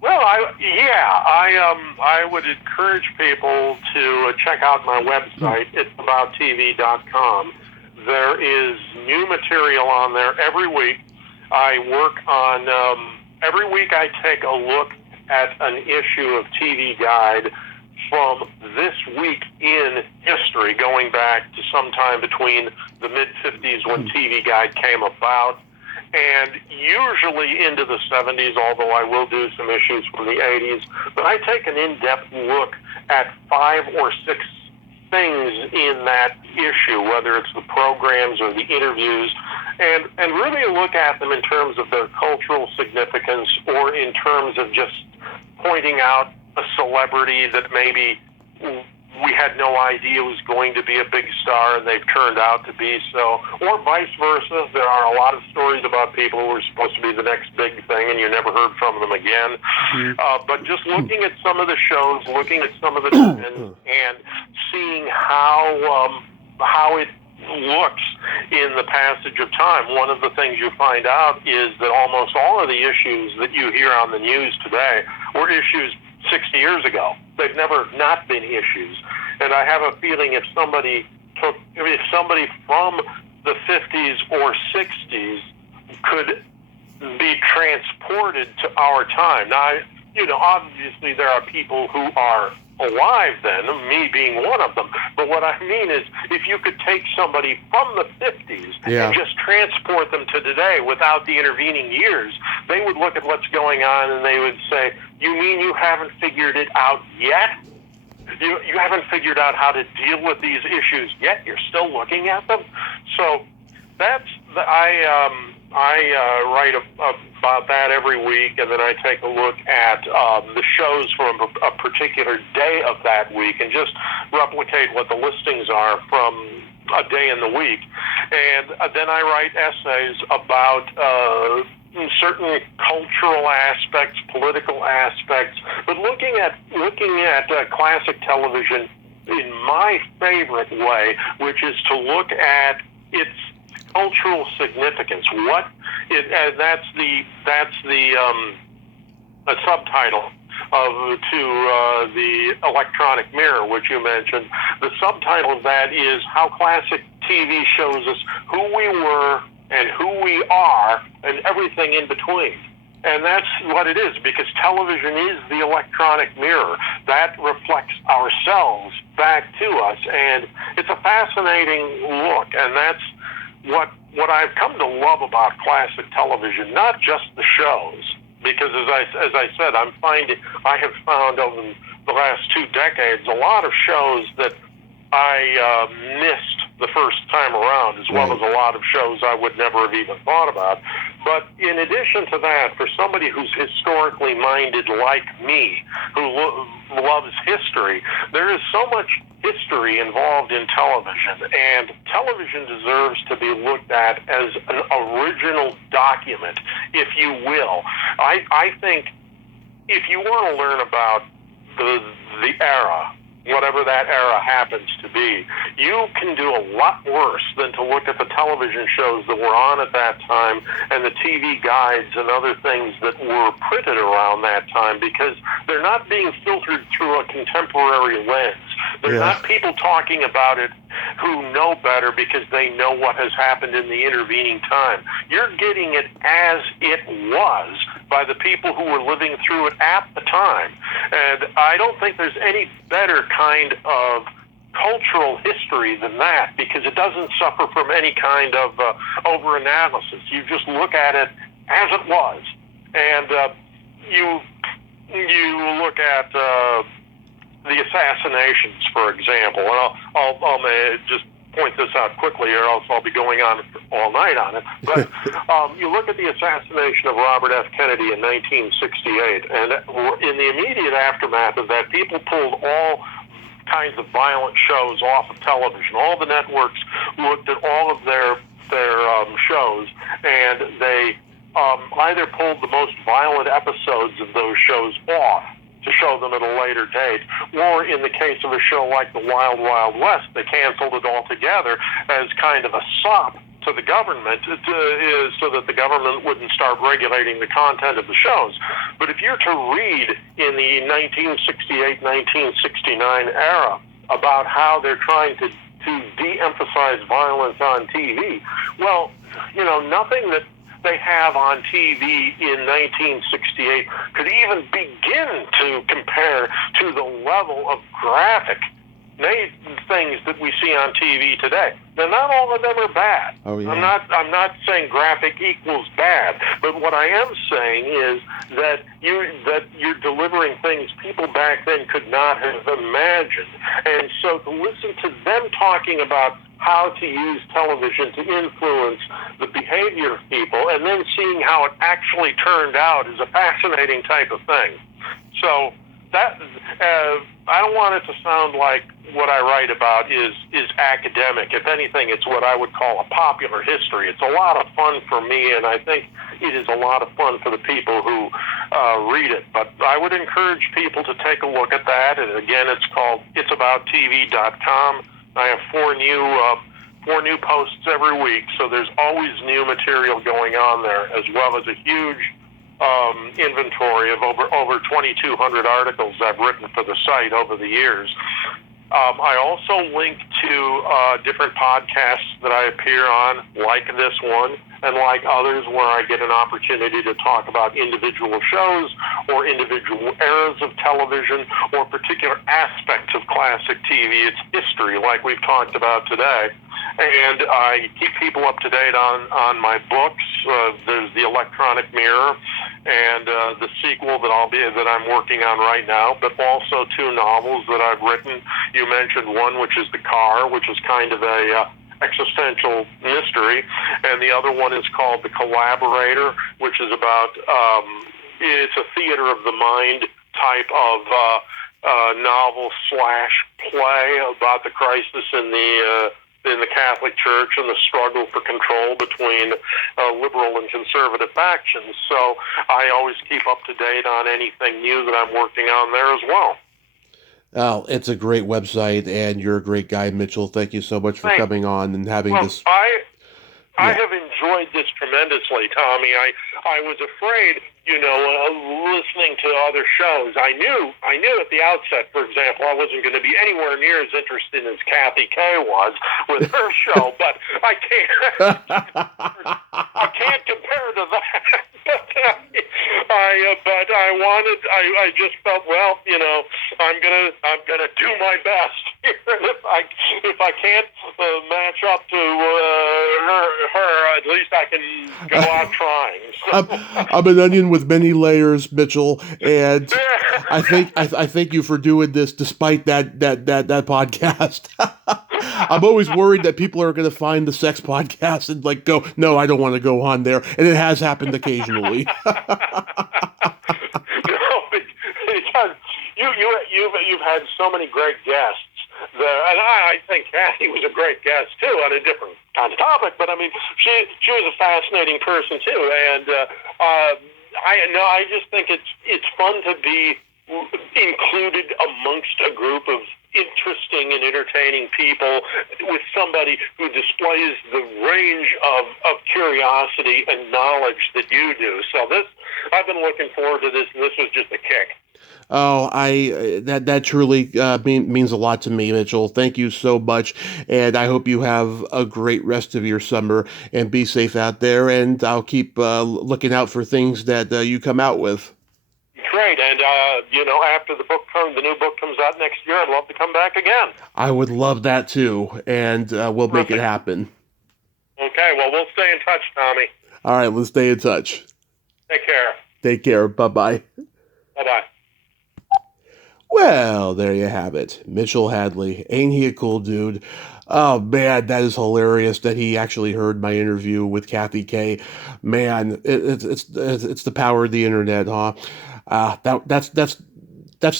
Well, I would encourage people to check out my website. It's abouttv.com. There is new material on there every week. I work on, every week I take a look at an issue of TV Guide from this week in history, going back to sometime between the mid-50s when TV Guide came about, and usually into the 70s, although I will do some issues from the 80s. But I take an in-depth look at 5 or 6 things in that issue, whether it's the programs or the interviews, and really look at them in terms of their cultural significance or in terms of just pointing out a celebrity that maybe we had no idea was going to be a big star and they've turned out to be so, or vice versa. There are a lot of stories about people who were supposed to be the next big thing and you never heard from them again. But just looking at some of the shows, looking at some of the trends, and seeing how it looks in the passage of time. One of the things you find out is that almost all of the issues that you hear on the news today were issues 60 years ago. They've never not been issues. And I have a feeling if somebody from the 50s or 60s could be transported to our time. Now, obviously there are people who are alive then, me being one of them. But what I mean is, if you could take somebody from the 50s and just transport them to today without the intervening years, they would look at what's going on and they would say, you mean you haven't figured it out yet? You haven't figured out how to deal with these issues yet? You're still looking at them? So I write about that every week, and then I take a look at the shows from a particular day of that week and just replicate what the listings are from a day in the week. And then I write essays about certain cultural aspects, political aspects, but looking at classic television in my favorite way, which is to look at its cultural significance. That's the subtitle to the Electronic Mirror, which you mentioned. The subtitle of that is how classic TV shows us who we were and who we are and everything in between. And that's what it is, because television is the electronic mirror. That reflects ourselves back to us. And it's a fascinating look, and that's what what I've come to love about classic television, not just the shows, because as I said, I have found over the last 2 decades a lot of shows that I missed the first time around, as well as a lot of shows I would never have even thought about. But in addition to that, for somebody who's historically minded like me, who loves history, there is so much history involved in television, and television deserves to be looked at as an original document, if you will. I think if you want to learn about the era, whatever that era happens to be, you can do a lot worse than to look at the television shows that were on at that time and the TV guides and other things that were printed around that time, because they're not being filtered through a contemporary lens. They're not people talking about it who know better because they know what has happened in the intervening time. You're getting it as it was by the people who were living through it at the time. And I don't think there's any better kind of cultural history than that, because it doesn't suffer from any kind of over-analysis. You just look at it as it was. And you look at the assassinations, for example, and I'll just point this out quickly, or else I'll be going on all night on it. But you look at the assassination of Robert F. Kennedy in 1968, and in the immediate aftermath of that, people pulled all kinds of violent shows off of television. All the networks looked at all of their shows, and they either pulled the most violent episodes of those shows off to show them at a later date, or in the case of a show like The Wild Wild West, they canceled it altogether as kind of a sop to the government, so that the government wouldn't start regulating the content of the shows. But if you're to read in the 1968-1969 era about how they're trying to de-emphasize violence on TV, well, nothing that they have on TV in 1968 could even begin to compare to the level of graphic things that we see on TV today. Now, not all of them are bad. Oh, yeah. I'm not saying graphic equals bad, but what I am saying is that you're delivering things people back then could not have imagined. And so to listen to them talking about how to use television to influence the behavior of people, and then seeing how it actually turned out, is a fascinating type of thing. So that I don't want it to sound like what I write about is academic. If anything, it's what I would call a popular history. It's a lot of fun for me, and I think it is a lot of fun for the people who read it. But I would encourage people to take a look at that. And again, it's called itsabouttv.com. I have four new posts every week, so there's always new material going on there, as well as a huge inventory of over 2,200 articles I've written for the site over the years. I also link to different podcasts that I appear on, like this one, and like others where I get an opportunity to talk about individual shows or individual eras of television or particular aspects of classic TV, its history, like we've talked about today. And I keep people up to date on my books. There's The Electronic Mirror and the sequel that I'm working on right now, but also 2 novels that I've written. You mentioned one, which is The Car, which is kind of a existential mystery, and the other one is called The Collaborator, which is about it's a theater of the mind type of novel / play about the crisis in the Catholic Church and the struggle for control between liberal and conservative factions. So I always keep up to date on anything new that I'm working on there as well. Oh, it's a great website, and you're a great guy, Mitchell. Thank you so much for coming on and having this. I have enjoyed this tremendously, Tommy. I was afraid, listening to other shows. I knew at the outset, for example, I wasn't going to be anywhere near as interested as Kathy Kay was with her show, but I can't compare to that. I just felt, I'm gonna do my best. If I can't match up to her, at least I can go on trying. I'm an onion with many layers, Mitchell, and I thank you for doing this despite that podcast. I'm always worried that people are going to find the sex podcast and like go, no, I don't want to go on there, and it has happened occasionally. No, because you've had so many great guests. And I think Kathy was a great guest too, on a different kind of topic. But I mean, she was a fascinating person too, and I just think it's fun to be included amongst a group of interesting and entertaining people with somebody who displays the range of curiosity and knowledge that you do. So I've been looking forward to this, and this was just a kick. Oh, that truly means a lot to me, Mitchell. Thank you so much, and I hope you have a great rest of your summer and be safe out there. And I'll keep looking out for things that you come out with. Great, and after the new book comes out next year, I'd love to come back again. I would love that too, and we'll make it happen. Okay, well, we'll stay in touch, Tommy. All right, let's stay in touch. Take care. Take care. Bye-bye. Bye-bye. Well, there you have it. Mitchell Hadley. Ain't he a cool dude? Oh, man, that is hilarious that he actually heard my interview with Kathy Kay. Man, it's the power of the internet, huh? That's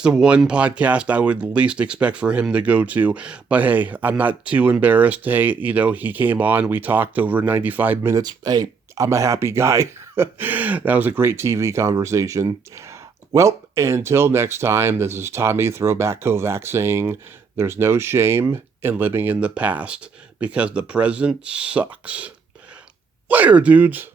the one podcast I would least expect for him to go to. But hey, I'm not too embarrassed. Hey, he came on. We talked over 95 minutes. Hey, I'm a happy guy. That was a great TV conversation. Well, until next time, this is Tommy Throwback Kovac saying there's no shame in living in the past because the present sucks. Later, dudes.